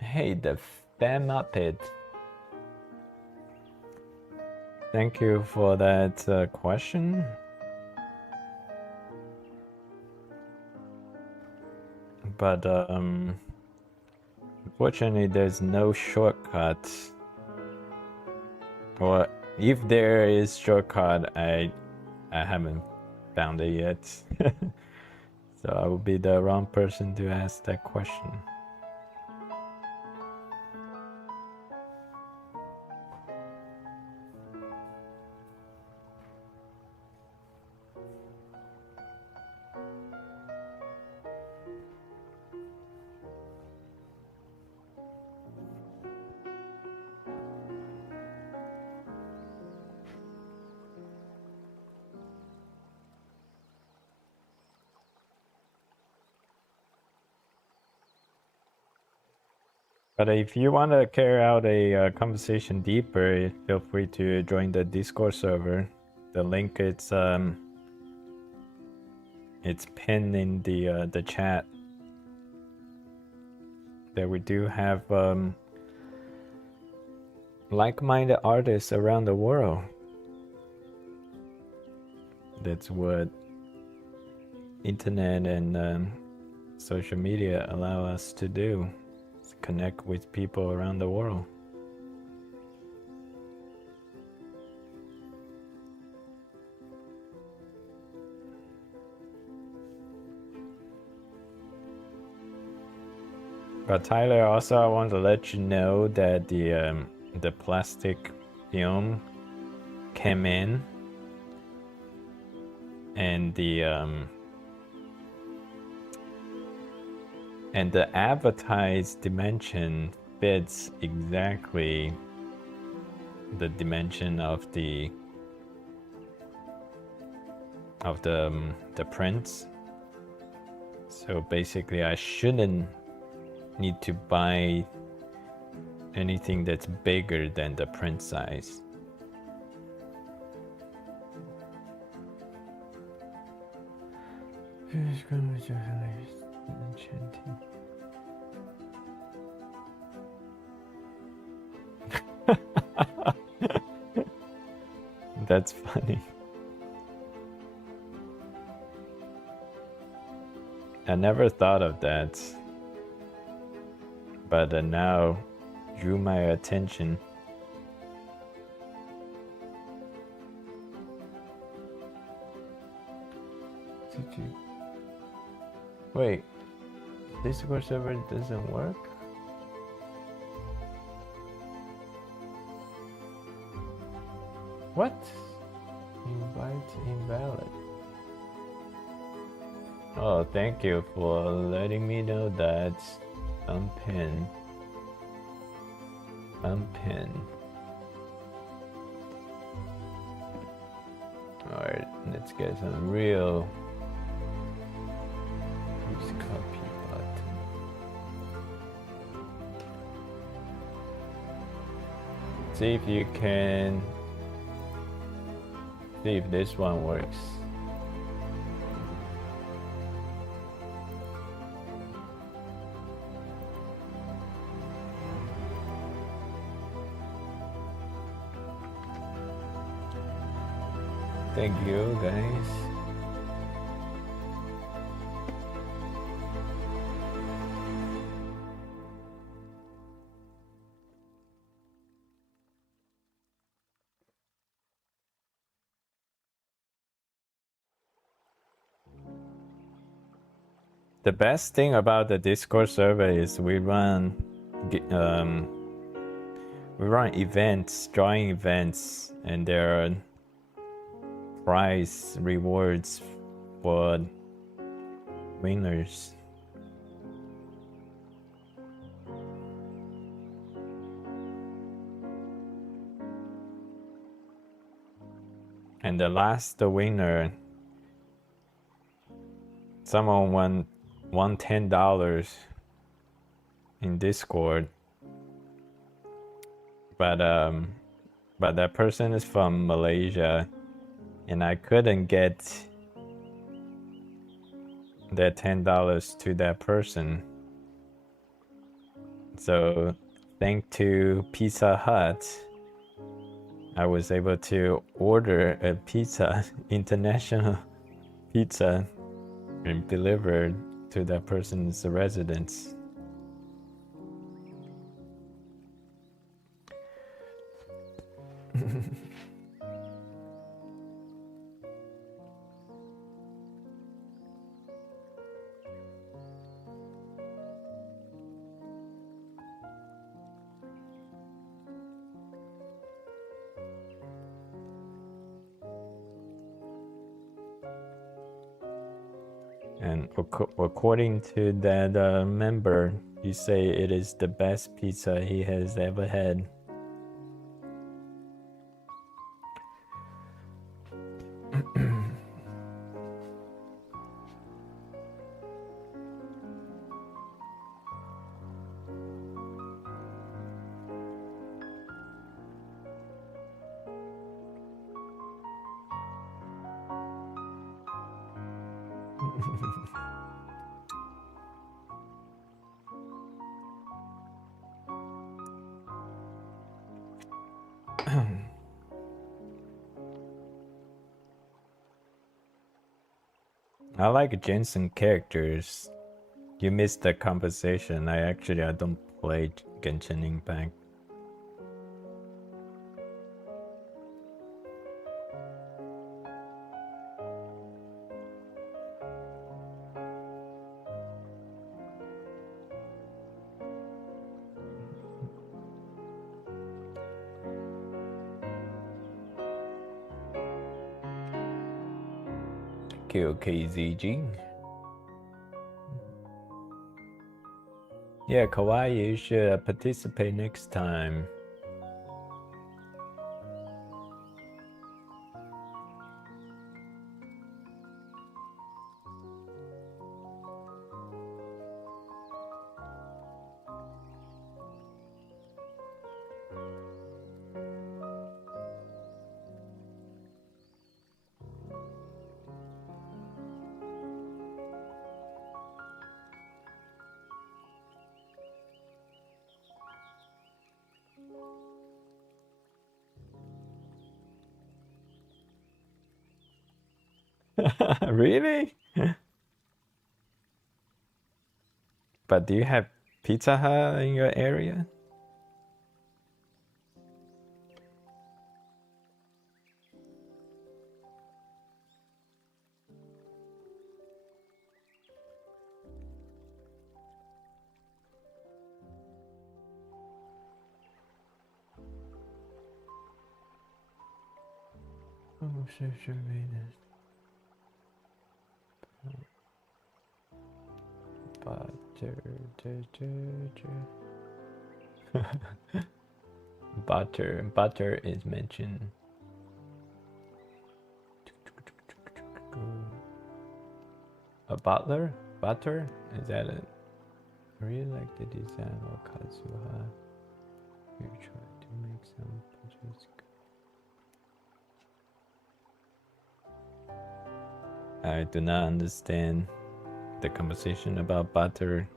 Hey, the Fam Muppet. Thank you for that question. But unfortunately, there's no shortcut. Or if there is shortcut, I haven't found it yet. So I would be the wrong person to ask that question. But if you want to carry out a conversation deeper, feel free to join the Discord server. The link it's pinned in the chat. There we do have like-minded artists around the world. That's what internet and social media allow us to do. Connect with people around the world. But Tyler, also I want to let you know that the plastic film came in, and the advertised dimension fits exactly the dimension of the prints. So basically I shouldn't need to buy anything that's bigger than the print size. That's funny. I never thought of that, but now drew my attention. Wait, Discord server doesn't work? What? Invite invalid. Oh, thank you for letting me know that. Unpin. Alright, let's get some real. Use copy button. See if you can. See if this one works. Thank you, guys. The best thing about the Discord server is we run events, drawing events, and there are prize rewards for winners. And the last winner, someone won $10 in Discord, but that person is from Malaysia, and I couldn't get that $10 to that person. So thanks to Pizza Hut, I was able to order a pizza, international pizza, and delivered to that person's residence. And according to that member, you say it is the best pizza he has ever had. I like Genshin characters. You missed the conversation. I don't play Genshin Impact. KZG. Yeah, Kawaii, you should participate next time. Really? But do you have Pizza Hut in your area? Oh, sure, butter is mentioned. A butler? Butter? Is that it? I really like the design of Kazuha. You try to make some pictures. I do not understand the conversation about butter.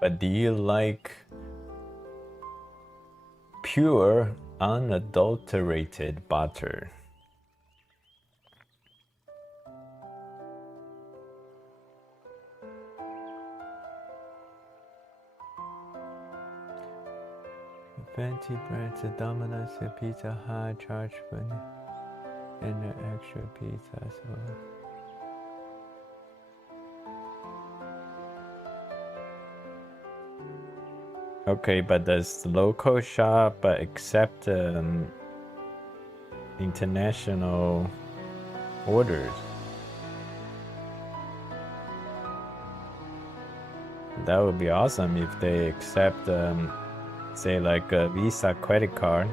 But do you like pure, unadulterated butter? Fancy brands of Domino's and Pizza Hut charge for and an extra pizza as well. Okay, but does the local shop accept international orders? That would be awesome if they accept, say, like a Visa credit card.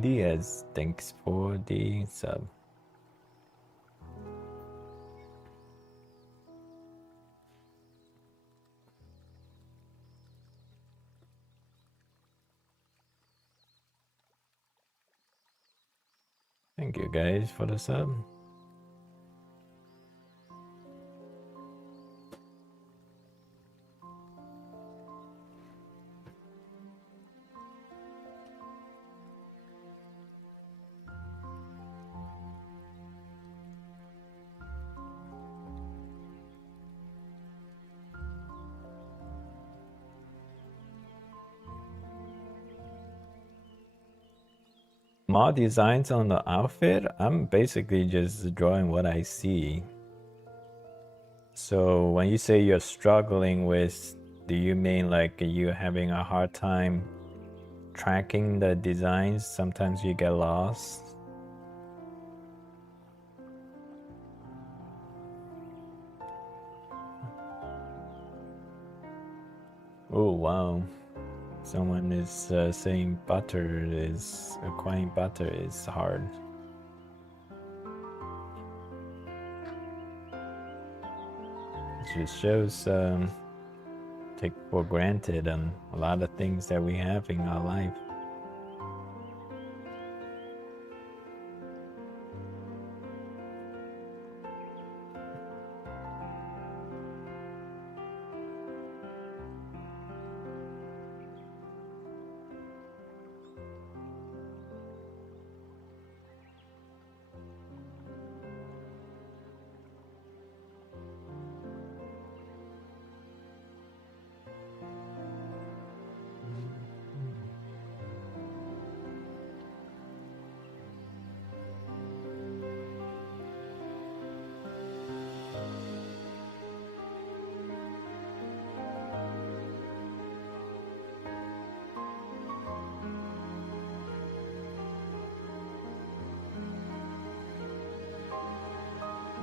Diaz, thanks for the sub. Thank you guys for the sub. More designs on the outfit? I'm basically just drawing what I see. So when you say you're struggling with, do you mean like you're having a hard time tracking the designs? Sometimes you get lost? Oh wow. Someone is saying acquiring butter is hard. It just shows take for granted a lot of things that we have in our life.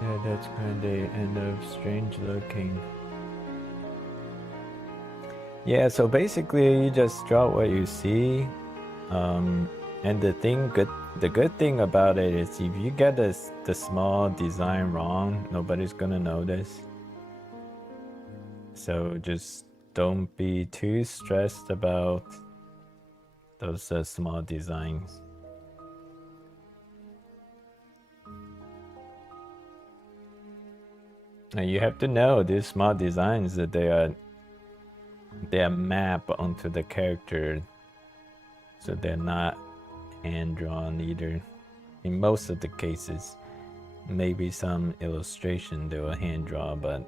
Yeah, that's kind of strange looking. Yeah, so basically you just draw what you see. And the The good thing about it is if you get the small design wrong, nobody's gonna notice. So just don't be too stressed about those small designs. And you have to know these small designs that they are mapped onto the character, so they're not hand drawn either. In most of the cases, maybe some illustration they will hand draw, but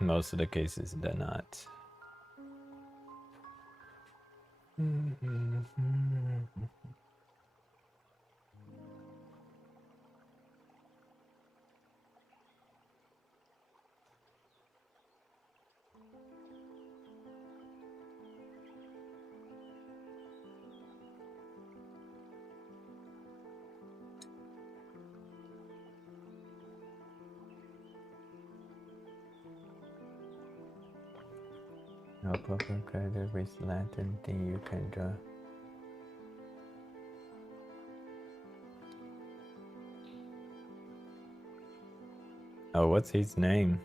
most of the cases they're not. No proper credit with Latin thing you can draw. Oh, what's his name?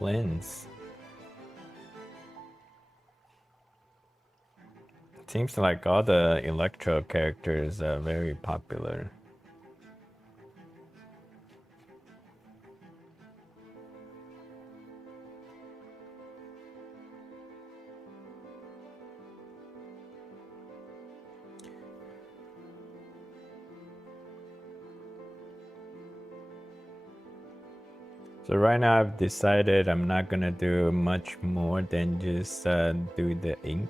Lens. Seems like all the Electro characters are very popular. So right now I've decided I'm not gonna do much more than just do the ink.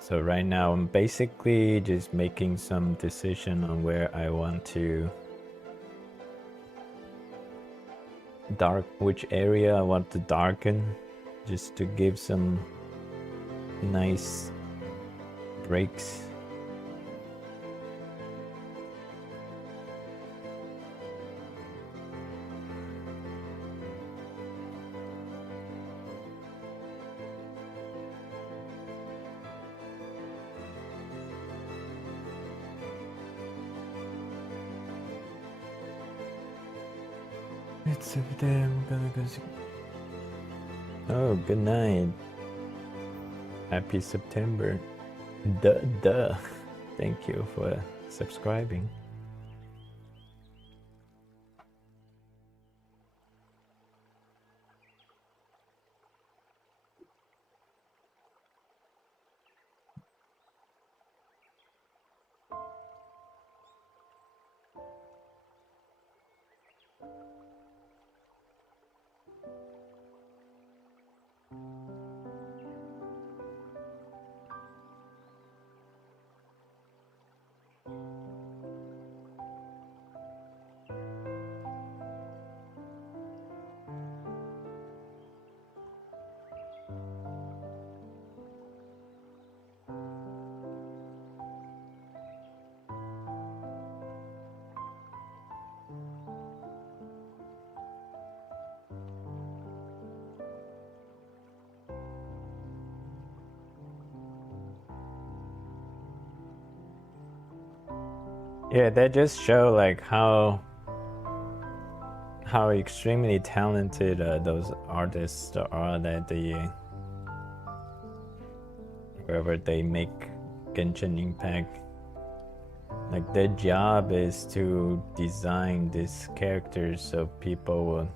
So right now I'm basically just making some decision on where I want to which area I want to darken, just to give some nice breaks. It's a day I'm gonna go see. Oh, good night. Happy September. Duh. Thank you for subscribing. Yeah, that just show like how extremely talented those artists are, that wherever they make Genshin Impact, like their job is to design these characters so people will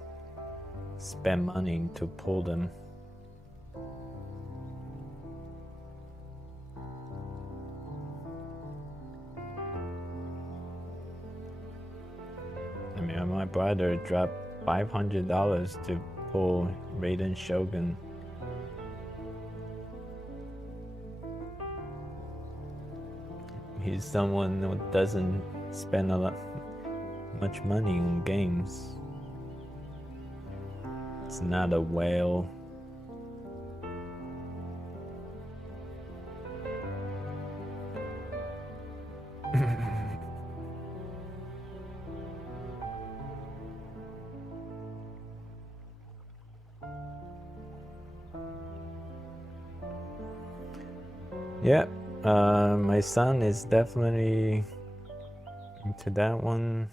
spend money to pull them. I mean, my brother dropped $500 to pull Raiden Shogun. He's someone who doesn't spend much money on games. It's not a whale. Yeah, my son is definitely into that one.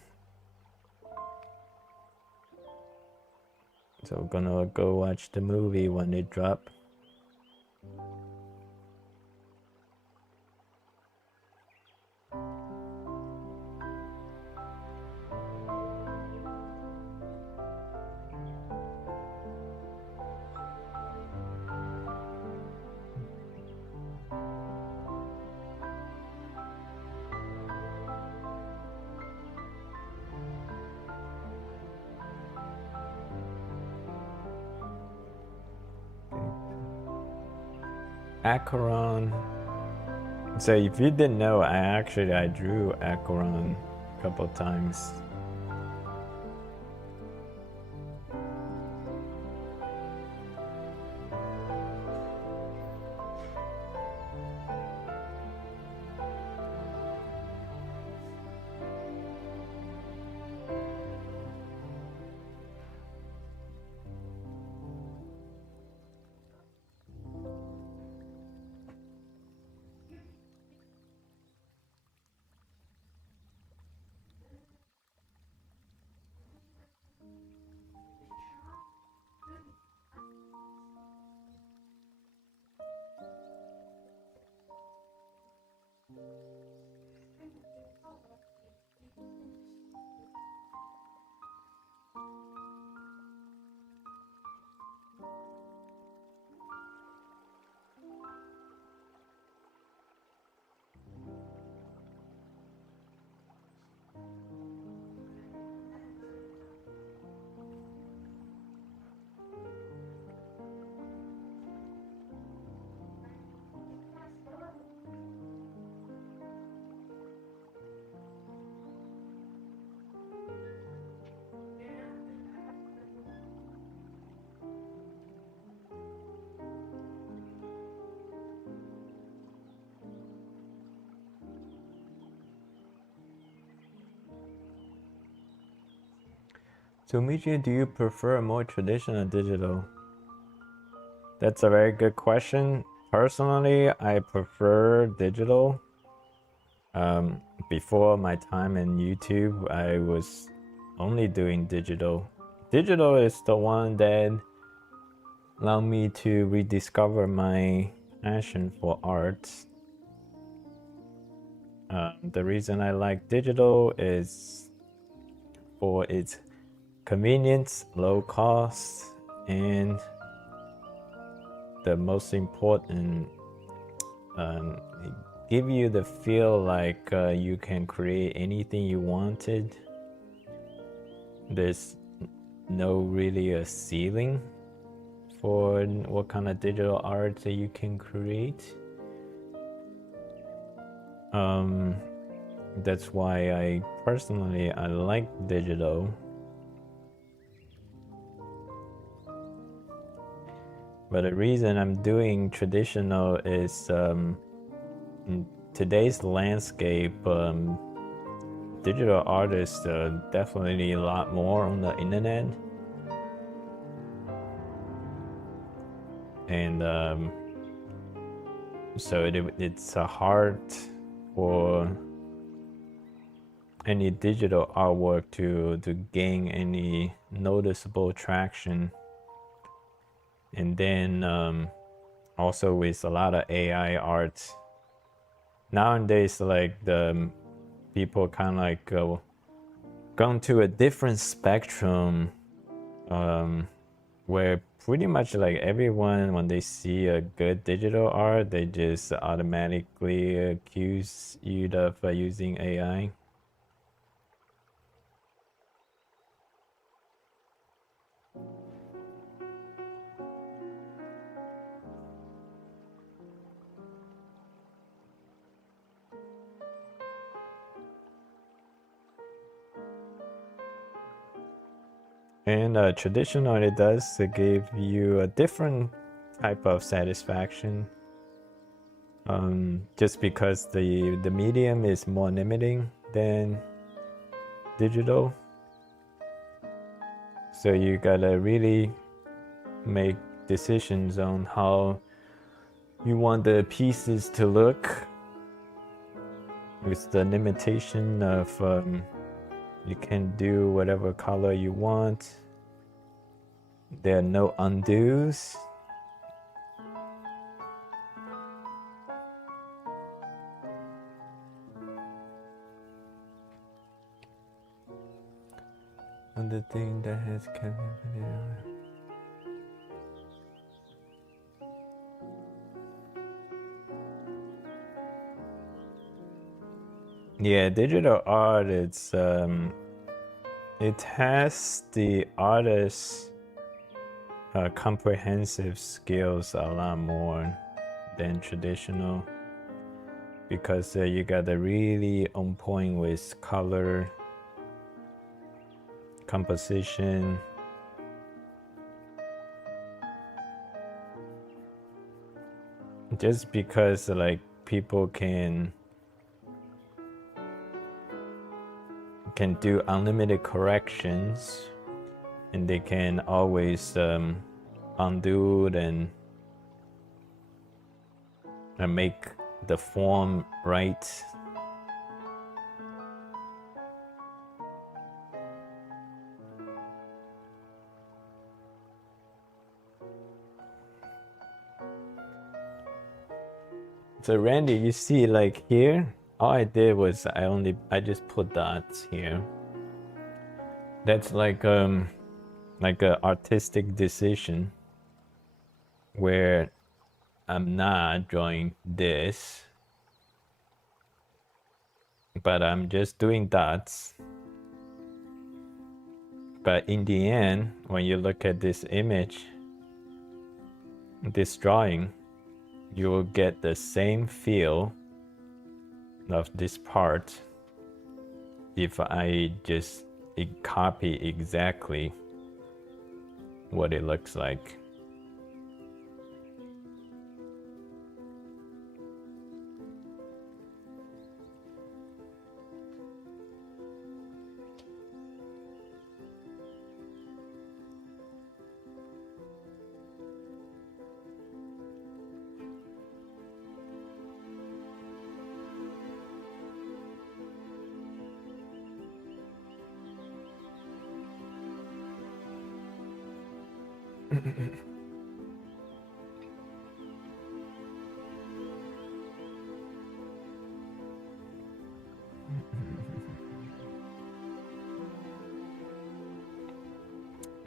So we're gonna go watch the movie when it drop. Acheron. So if you didn't know, I drew Acheron a couple times. So Minci, do you prefer more traditional or digital? That's a very good question. Personally, I prefer digital. Before my time in YouTube, I was only doing digital. Digital is the one that allowed me to rediscover my passion for art. The reason I like digital is for its convenience, low cost, and the most important, it give you the feel like you can create anything you wanted. There's no really a ceiling for what kind of digital art that you can create. That's why I personally like digital. But the reason I'm doing traditional is in today's landscape, digital artists are definitely a lot more on the internet. And so it's hard for any digital artwork to gain any noticeable traction. And then also with a lot of AI art nowadays, like the people kind of like gone to a different spectrum, where pretty much like everyone, when they see a good digital art, they just automatically accuse you of using AI. And traditional, it does give you a different type of satisfaction. Just because the medium is more limiting than digital. So you gotta really make decisions on how you want the pieces to look, with the limitation of you can do whatever color you want. There are no undos. Another thing that has kept me. Yeah, digital art, it's it has the artist's comprehensive skills a lot more than traditional, because you gotta really on point with color, composition. Just because like people can do unlimited corrections, and they can always undo and make the form right. So Randy, you see like here, all I did was I just put dots here. That's like an artistic decision where I'm not drawing this, but I'm just doing dots. But in the end, when you look at this image, this drawing, you will get the same feel of this part if I just copy exactly what it looks like.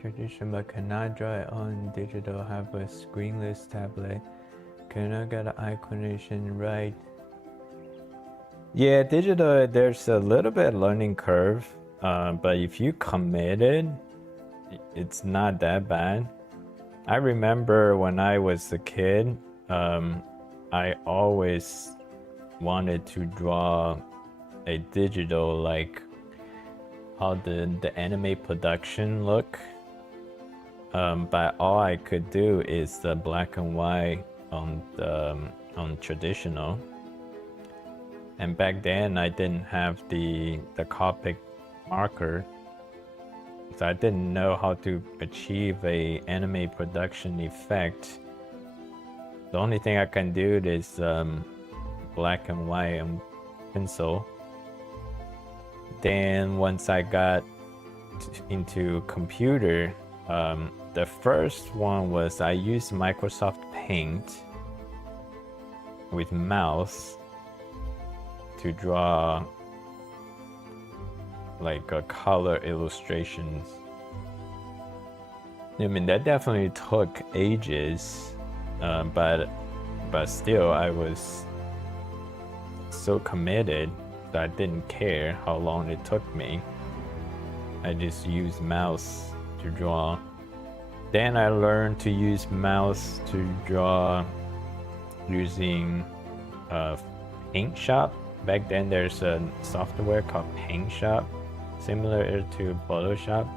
Tradition, but cannot draw it on digital. Have a screenless tablet. Cannot get an eye coordination right. Yeah, digital, there's a little bit learning curve, but if you commit it, it's not that bad. I remember when I was a kid, I always wanted to draw a digital, like how the anime production look. But all I could do is the black and white on traditional. And back then I didn't have the Copic marker, so I didn't know how to achieve a anime production effect. The only thing I can do is black and white and pencil. then once I got into computer, the first one was I used Microsoft Paint with mouse to draw like color illustrations. I mean, that definitely took ages, but still I was so committed that I didn't care how long it took me. I just used mouse to draw. Then I learned to use mouse to draw using Paint Shop. Back then there's a software called Paint Shop, similar to Photoshop.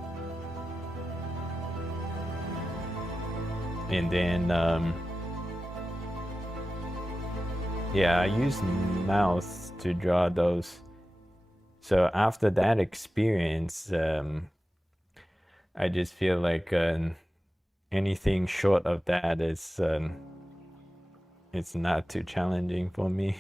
And then yeah, I used mouse to draw those. So after that experience, I just feel like anything short of that is it's not too challenging for me.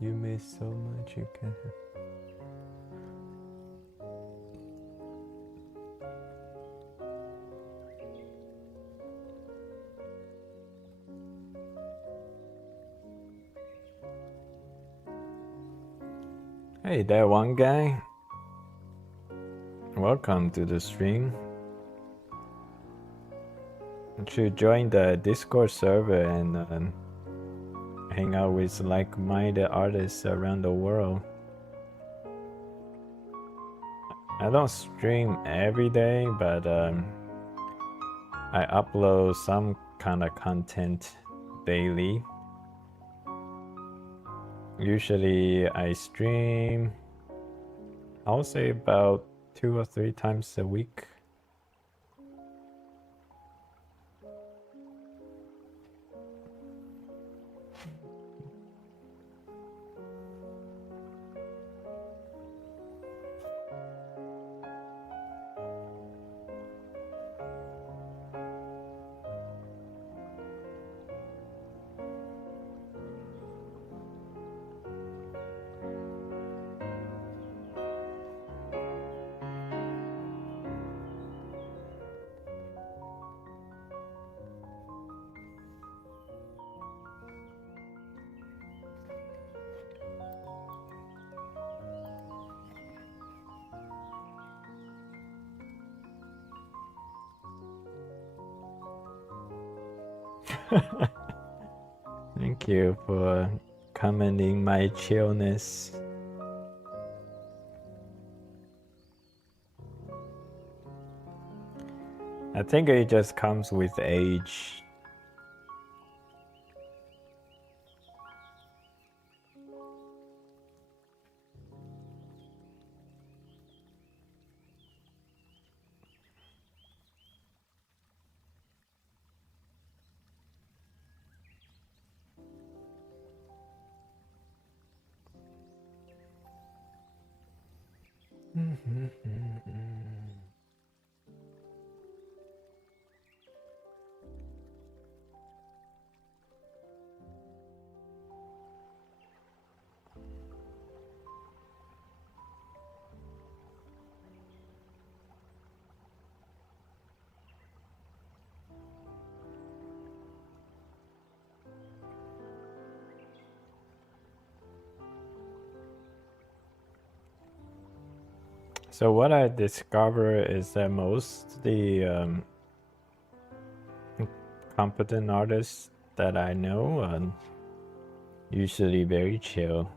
You miss so much, you can. Hey, that one guy. Welcome to the stream. You should join the Discord server and hang out with like-minded artists around the world. I don't stream every day, but I upload some kind of content daily. Usually I stream, I'll say about 2 or 3 times a week. Thank you for commenting my chillness. I think it just comes with age. So what I discover is that most the competent artists that I know are usually very chill.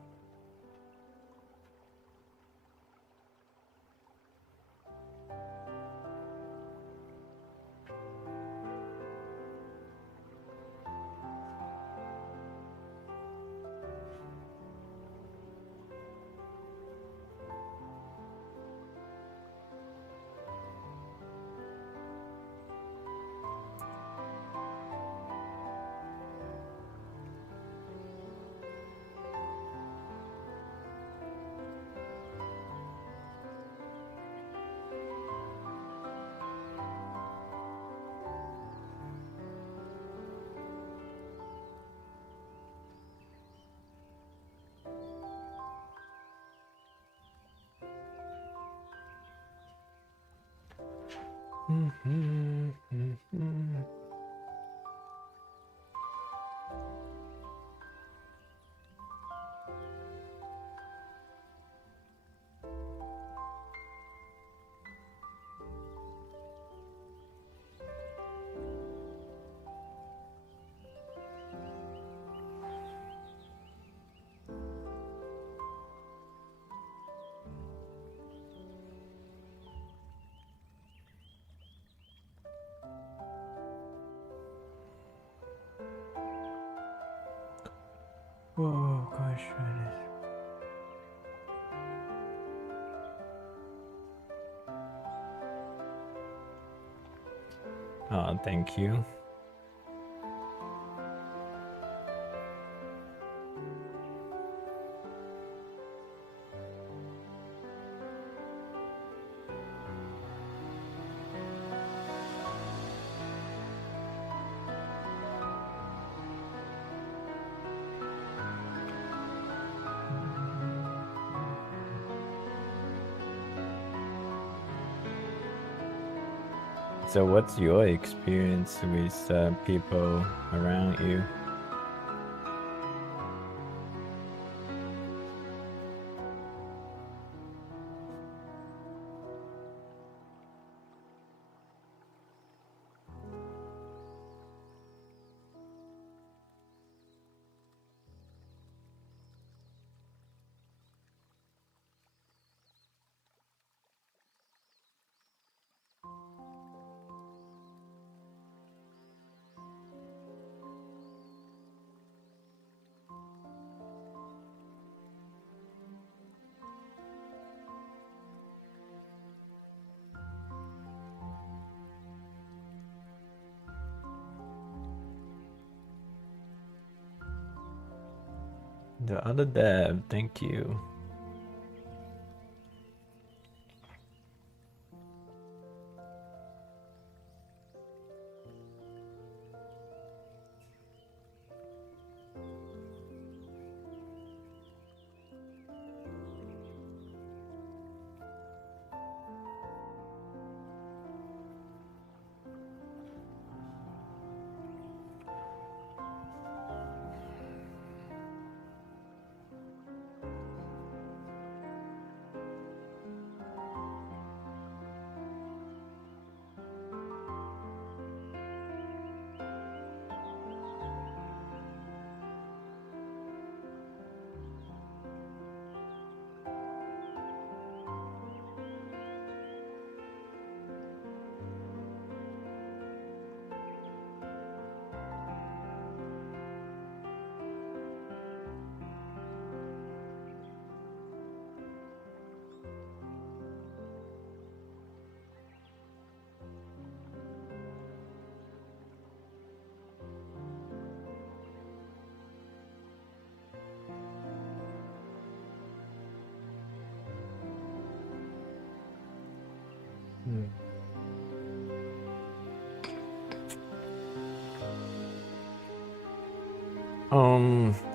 Oh gosh, oh, thank you. So what's your experience with people around you? The other dev, thank you.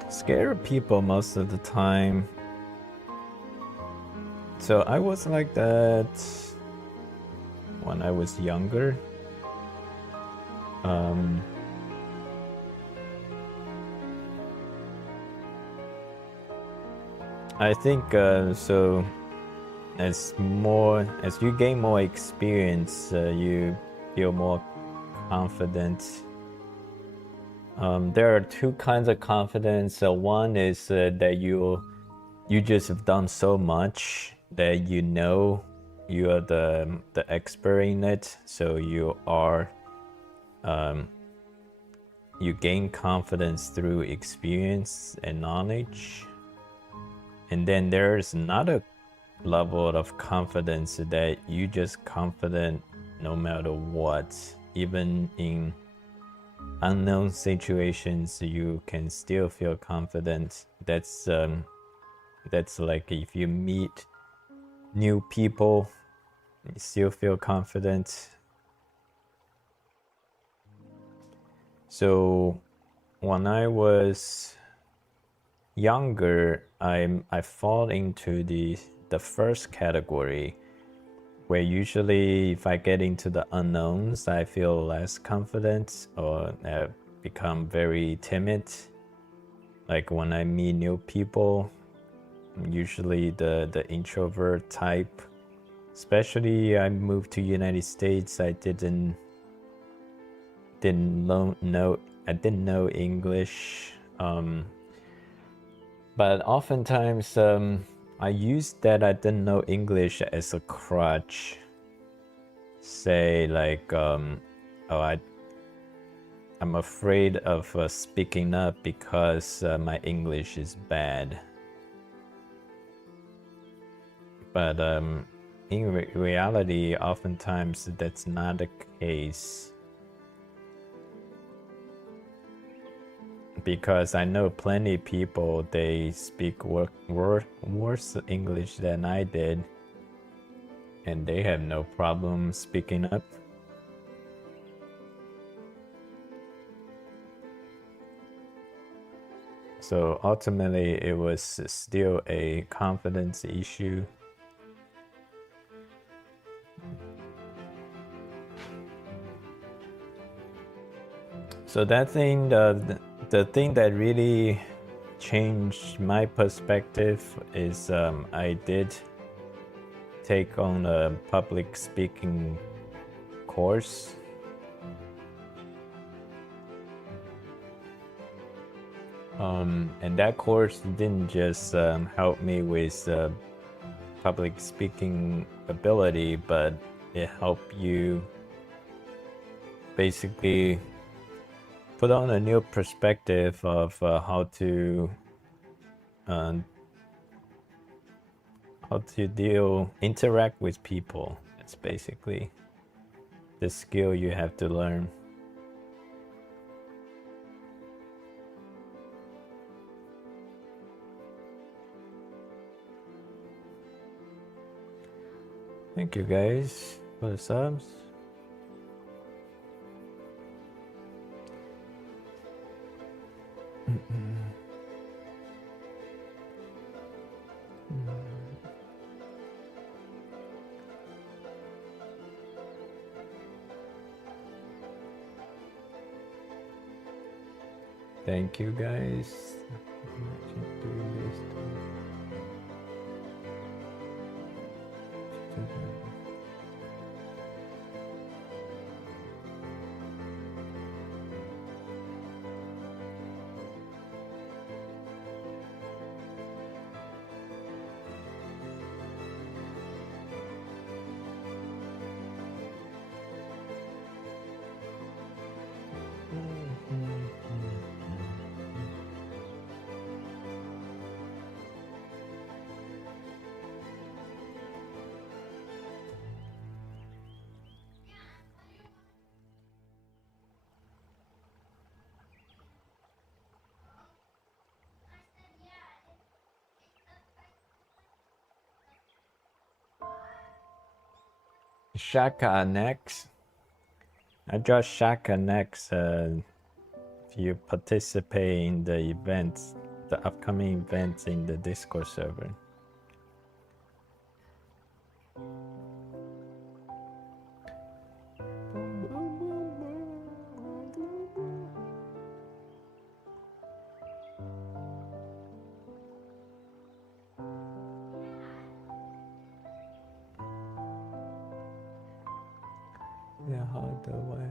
Scared people most of the time. So I was like that when I was younger. I think so. as you gain more experience, you feel more confident. There are two kinds of confidence. One is that you just have done so much that you know you are the expert in it, so you are you gain confidence through experience and knowledge. And then there's another level of confidence that you just confident no matter what, even in unknown situations you can still feel confident. That's like if you meet new people, you still feel confident. So when I was younger, I fall into the first category, where usually if I get into the unknowns, I feel less confident or become very timid. Like when I meet new people, I'm usually the introvert type. Especially I moved to United States, I didn't know English. But oftentimes I used that I didn't know English as a crutch. Say like, I'm afraid of speaking up because my English is bad. But in reality, oftentimes that's not the case. Because I know plenty of people, they speak worse English than I did, and they have no problem speaking up. So ultimately, it was still a confidence issue. So that thing, the thing that really changed my perspective is I did take on a public speaking course. And that course didn't just help me with public speaking ability, but it helped you basically put on a new perspective of how to interact with people. That's basically the skill you have to learn. Thank you guys for the subs. Thank you guys. Shaka next. I just Shaka next. If you participate in the events, the upcoming events in the Discord server. Yeah, how do I?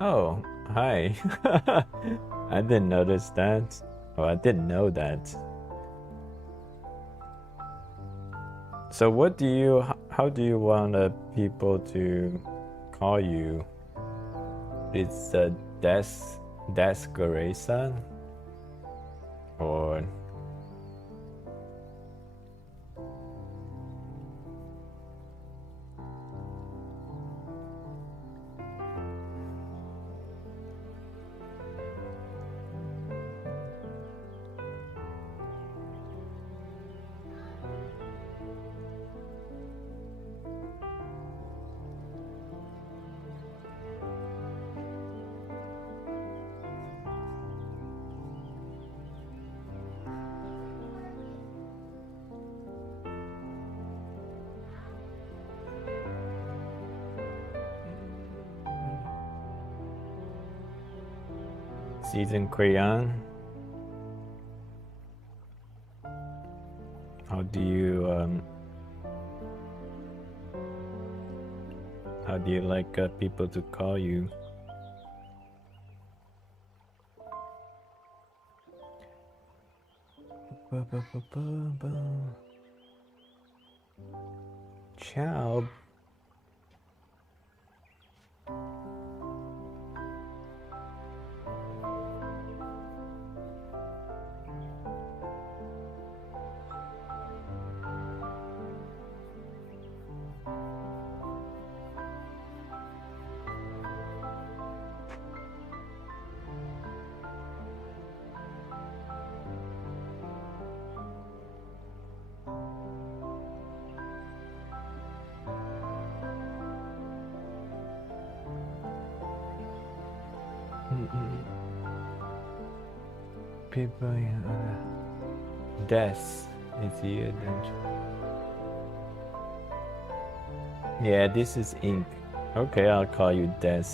Oh, hi. I didn't notice that. Oh, I didn't know that. So what do you, how do you want people to call you? It's Descaresa? Or... Season Crayon? How do you like people to call you? Ciao. People, Des is here, don't you? Yeah, this is ink. Okay, I'll call you Des.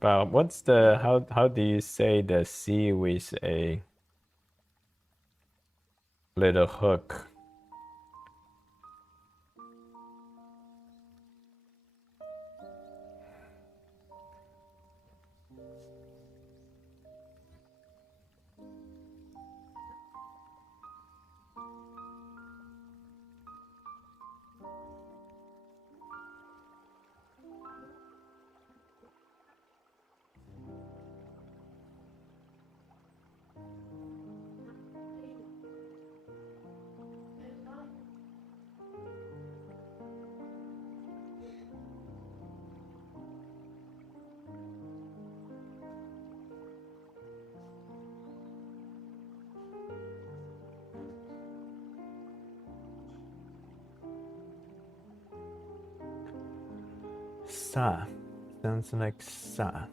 But what's the, how do you say the C with a little hook? Sa. Sounds like sa.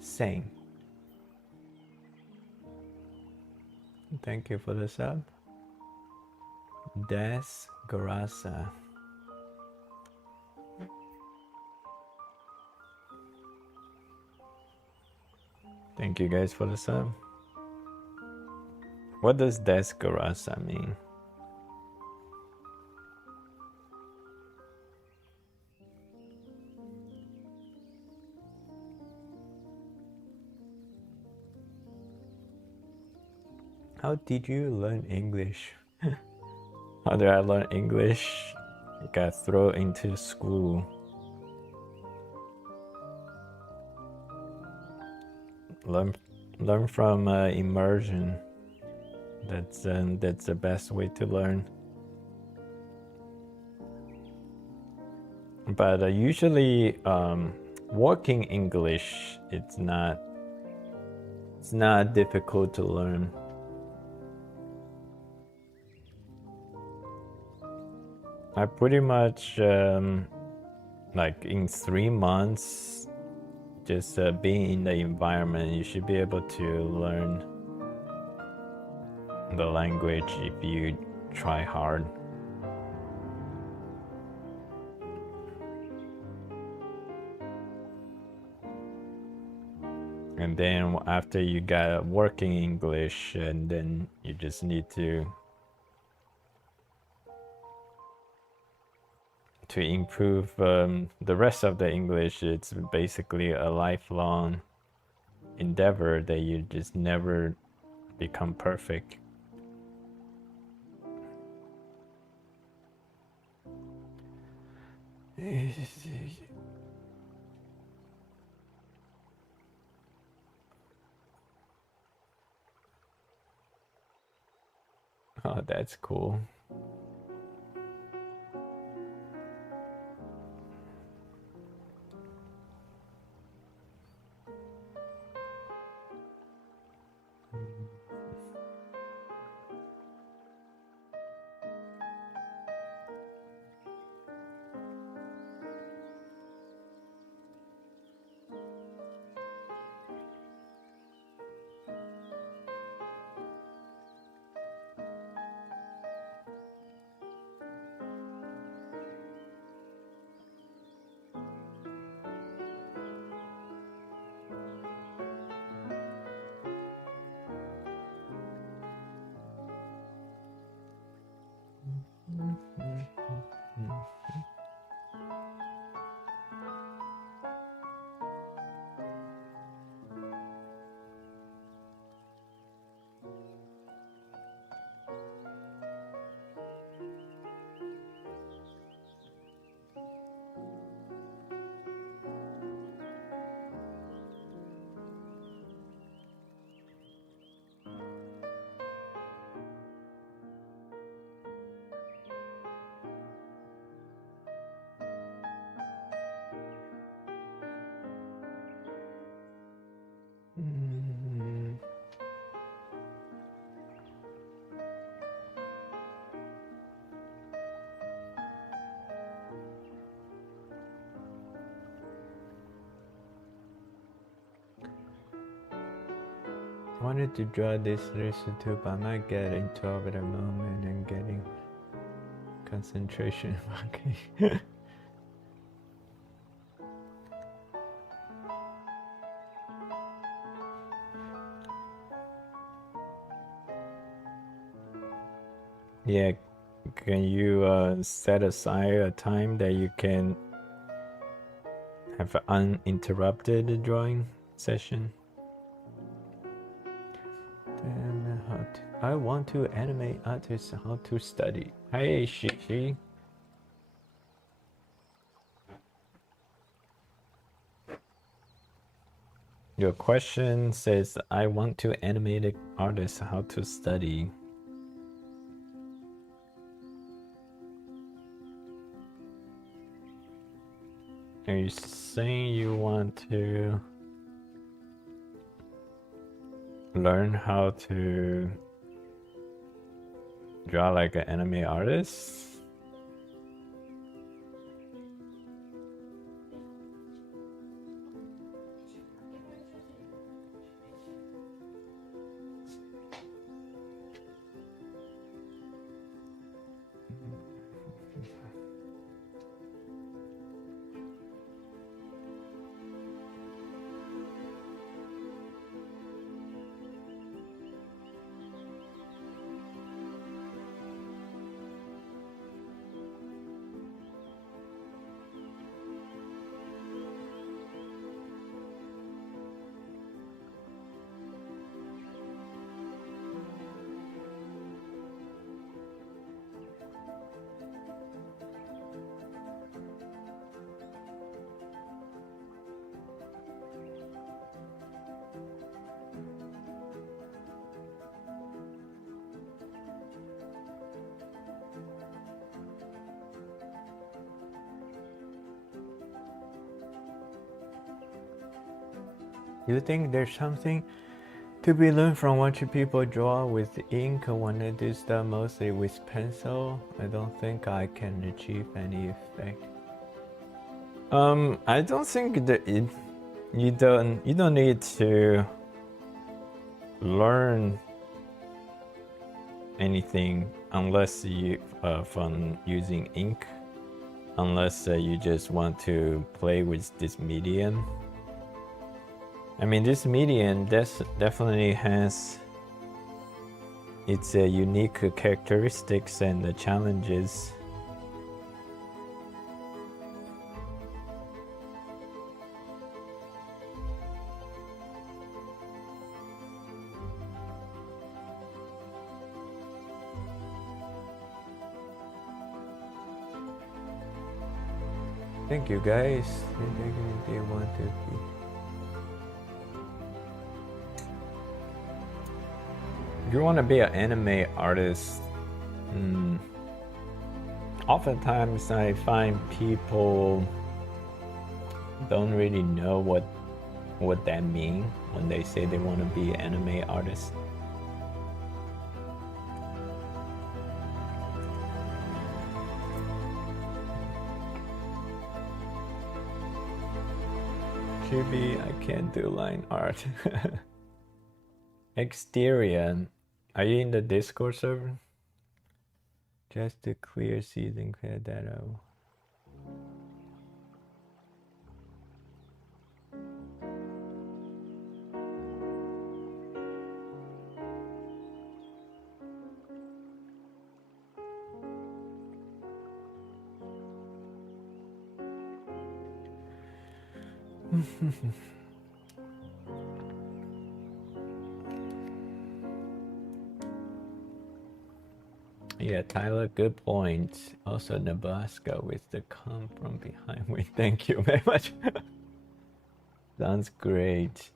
Same. Thank you for the sub. Des Garasa. Thank you guys for the sub. What does Des Garasa mean? How did you learn English? How did I learn English? I got thrown into school. Learn from immersion. That's the best way to learn. But usually, working English, it's not difficult to learn. I pretty much like in 3 months, just being in the environment, you should be able to learn the language if you try hard. And then after you got working English, and then you just need to improve the rest of the English. It's basically a lifelong endeavor that you just never become perfect. Oh, that's cool. I wanted to draw this illusion too, but I might get into it at the moment and getting concentration. Okay. Yeah, can you set aside a time that you can have an uninterrupted drawing session? Then I want to animate artists how to study. Hey, Shishi. Your question says, I want to animate artists how to study. Are you saying you want to learn how to draw like an anime artist? You think there's something to be learned from watching people draw with ink when I do stuff mostly with pencil? I don't think I can achieve any effect. I don't think that you don't need to learn anything unless you from using ink, unless you just want to play with this medium. I mean, this medium definitely has its unique characteristics and the challenges. Thank you guys. Do you want to be? If you want to be an anime artist, oftentimes I find people don't really know what that means when they say they want to be an anime artist. QB, I can't do line art. Exterior, are you in the Discord server? Just to clear season, clear that out. Yeah, Tyler, good point. Also, Nebraska with the come from behind. We thank you very much. Sounds great.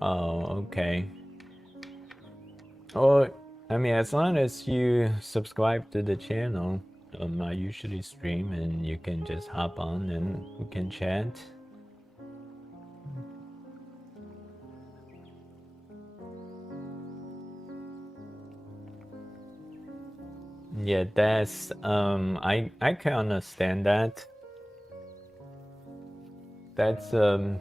Oh, okay. Oh, I mean, as long as you subscribe to the channel, I usually stream and you can just hop on and we can chat. Yeah, that's I can understand that. That's a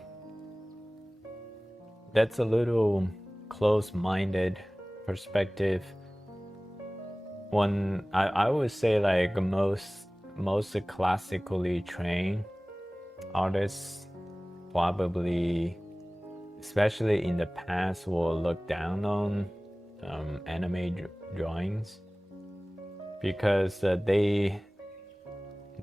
little close-minded perspective. When I would say like most classically trained artists probably, especially in the past, will look down on anime drawings because they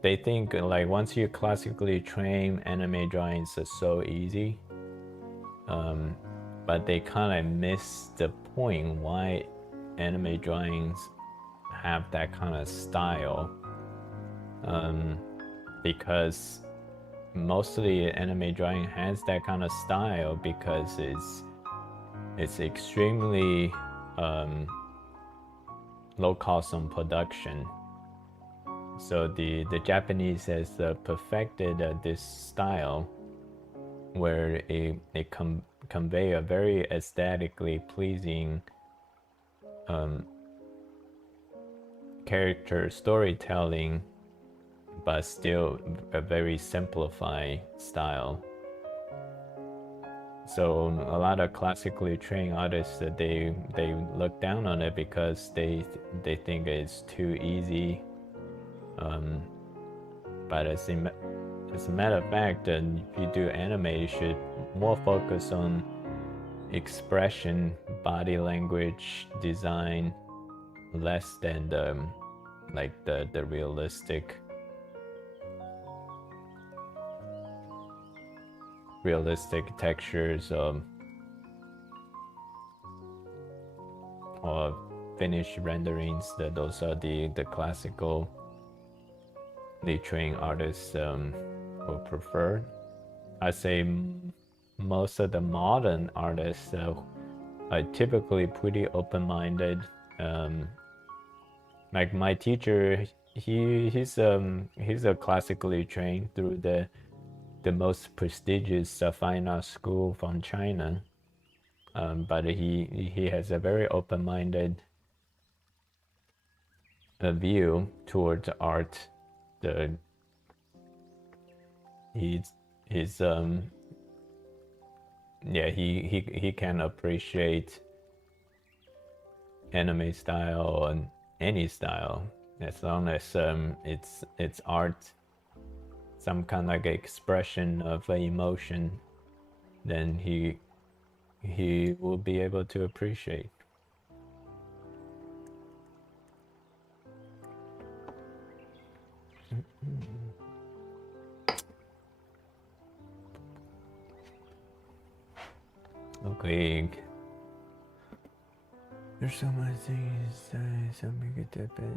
think like once you classically train, anime drawings are so easy, but they kind of miss the point why anime drawings have that kind of style, because mostly anime drawing has that kind of style because it's extremely low cost on production. So the Japanese has perfected this style where it convey a very aesthetically pleasing character storytelling, but still a very simplified style. So a lot of classically trained artists that they look down on it because they think it's too easy. But as a matter of fact, if you do anime, you should more focus on expression, body language, design, less than the realistic textures or finished renderings. Those are the classical trained artists will prefer. I say most of the modern artists are typically pretty open-minded. Like my teacher, he's a classically trained through the most prestigious fine art school from China, but he has a very open-minded view towards art. He's his yeah, he can appreciate anime style and any style as long as it's art, some kind of like expression of emotion, then he will be able to appreciate. Okay. There's so much things to say, so make it better.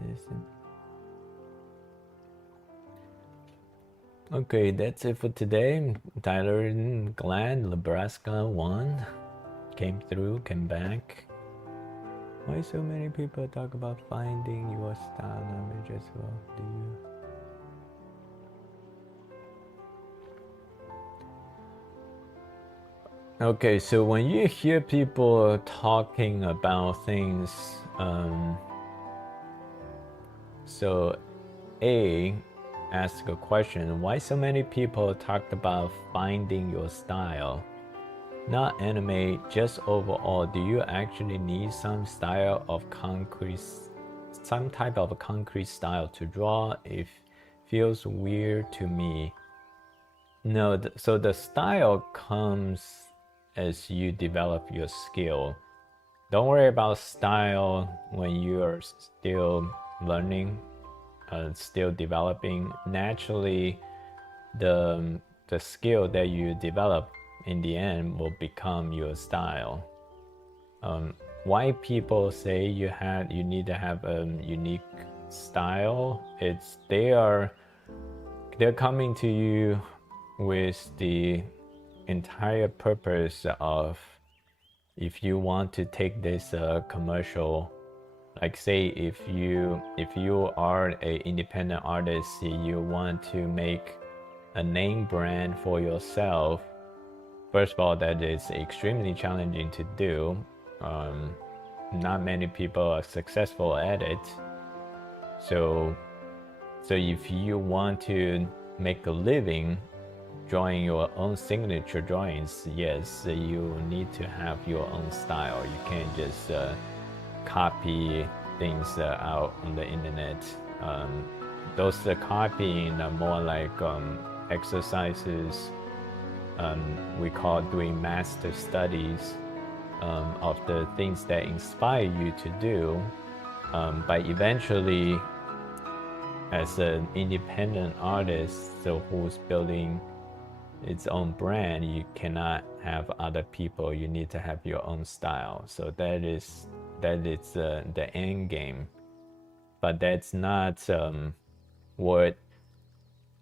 Okay, that's it for today. Tyler, glad Nebraska won. Came through, came back. Why so many people talk about finding your style language as well? Do you? Okay, so when you hear people talking about things, so A, ask a question, why so many people talked about finding your style? Not anime, just overall, do you actually need some style of concrete, some type of a concrete style to draw? It feels weird to me. No, so the style comes as you develop your skill. Don't worry about style when you are still learning, still developing. Naturally, the skill that you develop in the end will become your style. Why people say you need to have a unique style? It's they're coming to you with the entire purpose of, if you want to take this commercial, like say if you are an independent artist, you want to make a name brand for yourself. First of all, that is extremely challenging to do. Not many people are successful at it. So if you want to make a living drawing your own signature drawings, yes, you need to have your own style. You can't just copy things out on the internet. Those copying are more like exercises. We call doing master studies of the things that inspire you to do. But eventually, as an independent artist, so who's building its own brand, you cannot have other people. You need to have your own style. So that is the end game. But that's not what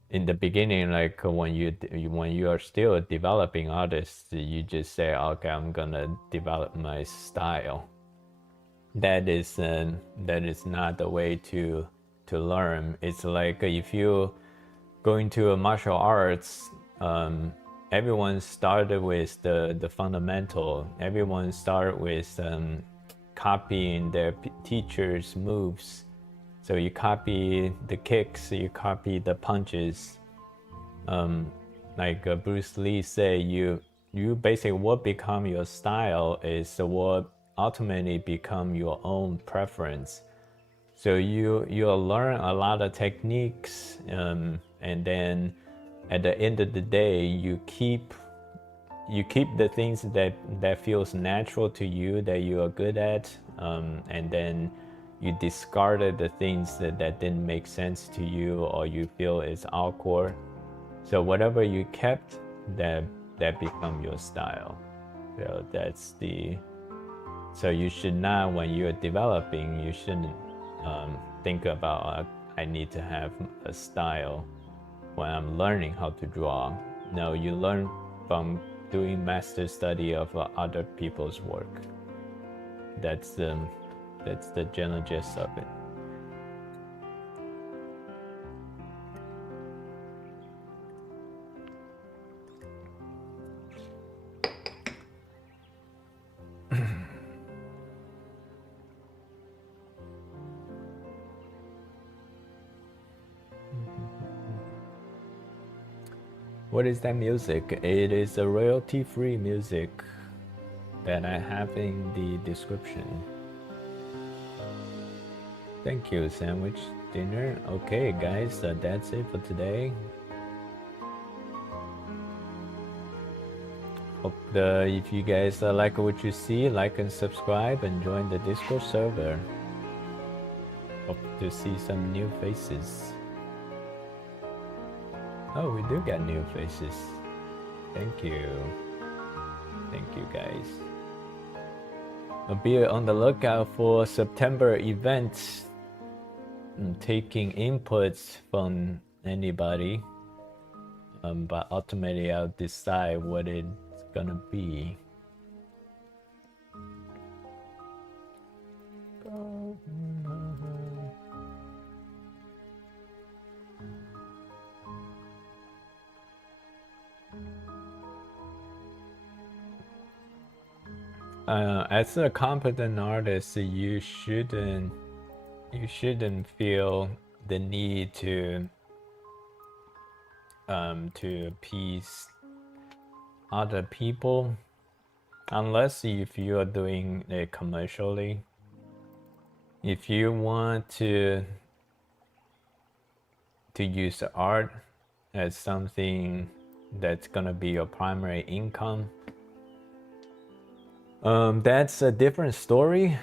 in the beginning, like when you are still a developing artist, you just say, okay, I'm gonna develop my style. That is not the way to learn. It's like if you go into a martial arts, everyone started with the fundamental. Everyone started with copying their teacher's moves. So you copy the kicks, you copy the punches. Like Bruce Lee said, you basically, what become your style is what ultimately become your own preference. So you'll learn a lot of techniques, and then at the end of the day, you keep the things that feels natural to you, that you are good at, and then you discarded the things that didn't make sense to you or you feel is awkward. So whatever you kept, that become your style. So that's the. So you should not, when you're developing, you shouldn't think about I need to have a style when I'm learning how to draw. No, you learn from doing master study of other people's work. That's the general gist of it. What is that music? It is a royalty-free music that I have in the description. Thank you, sandwich dinner. Okay, guys, that's it for today. Hope if you guys like what you see, like and subscribe and join the Discord server. Hope to see some new faces. Oh, we do got new faces. Thank you. Thank you, guys. I'll be on the lookout for September events. I'm taking inputs from anybody. But ultimately I'll decide what it's gonna be. As a competent artist, you shouldn't feel the need to appease other people, unless if you are doing it commercially. If you want to use the art as something that's gonna be your primary income, that's a different story.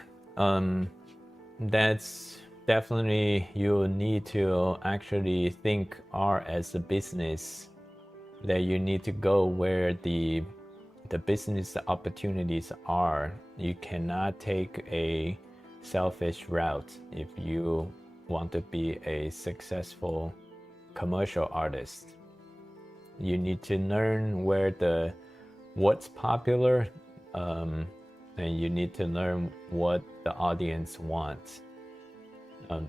That's definitely, you need to actually think art as a business, that you need to go where the business opportunities are. You cannot take a selfish route if you want to be a successful commercial artist. You need to learn what's popular, and you need to learn what the audience wants.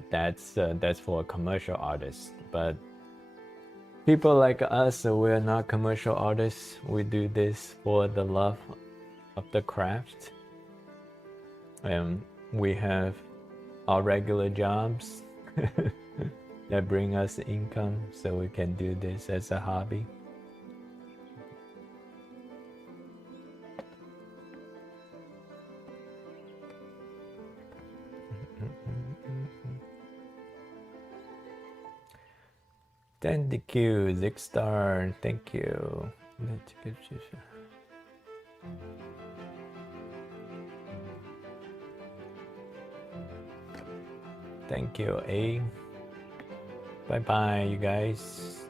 That's for a commercial artist. But people like us, we're not commercial artists. We do this for the love of the craft. And we have our regular jobs that bring us income, so we can do this as a hobby. Thank you, Zixstar. Thank you. Thank you, A. Bye bye, you guys.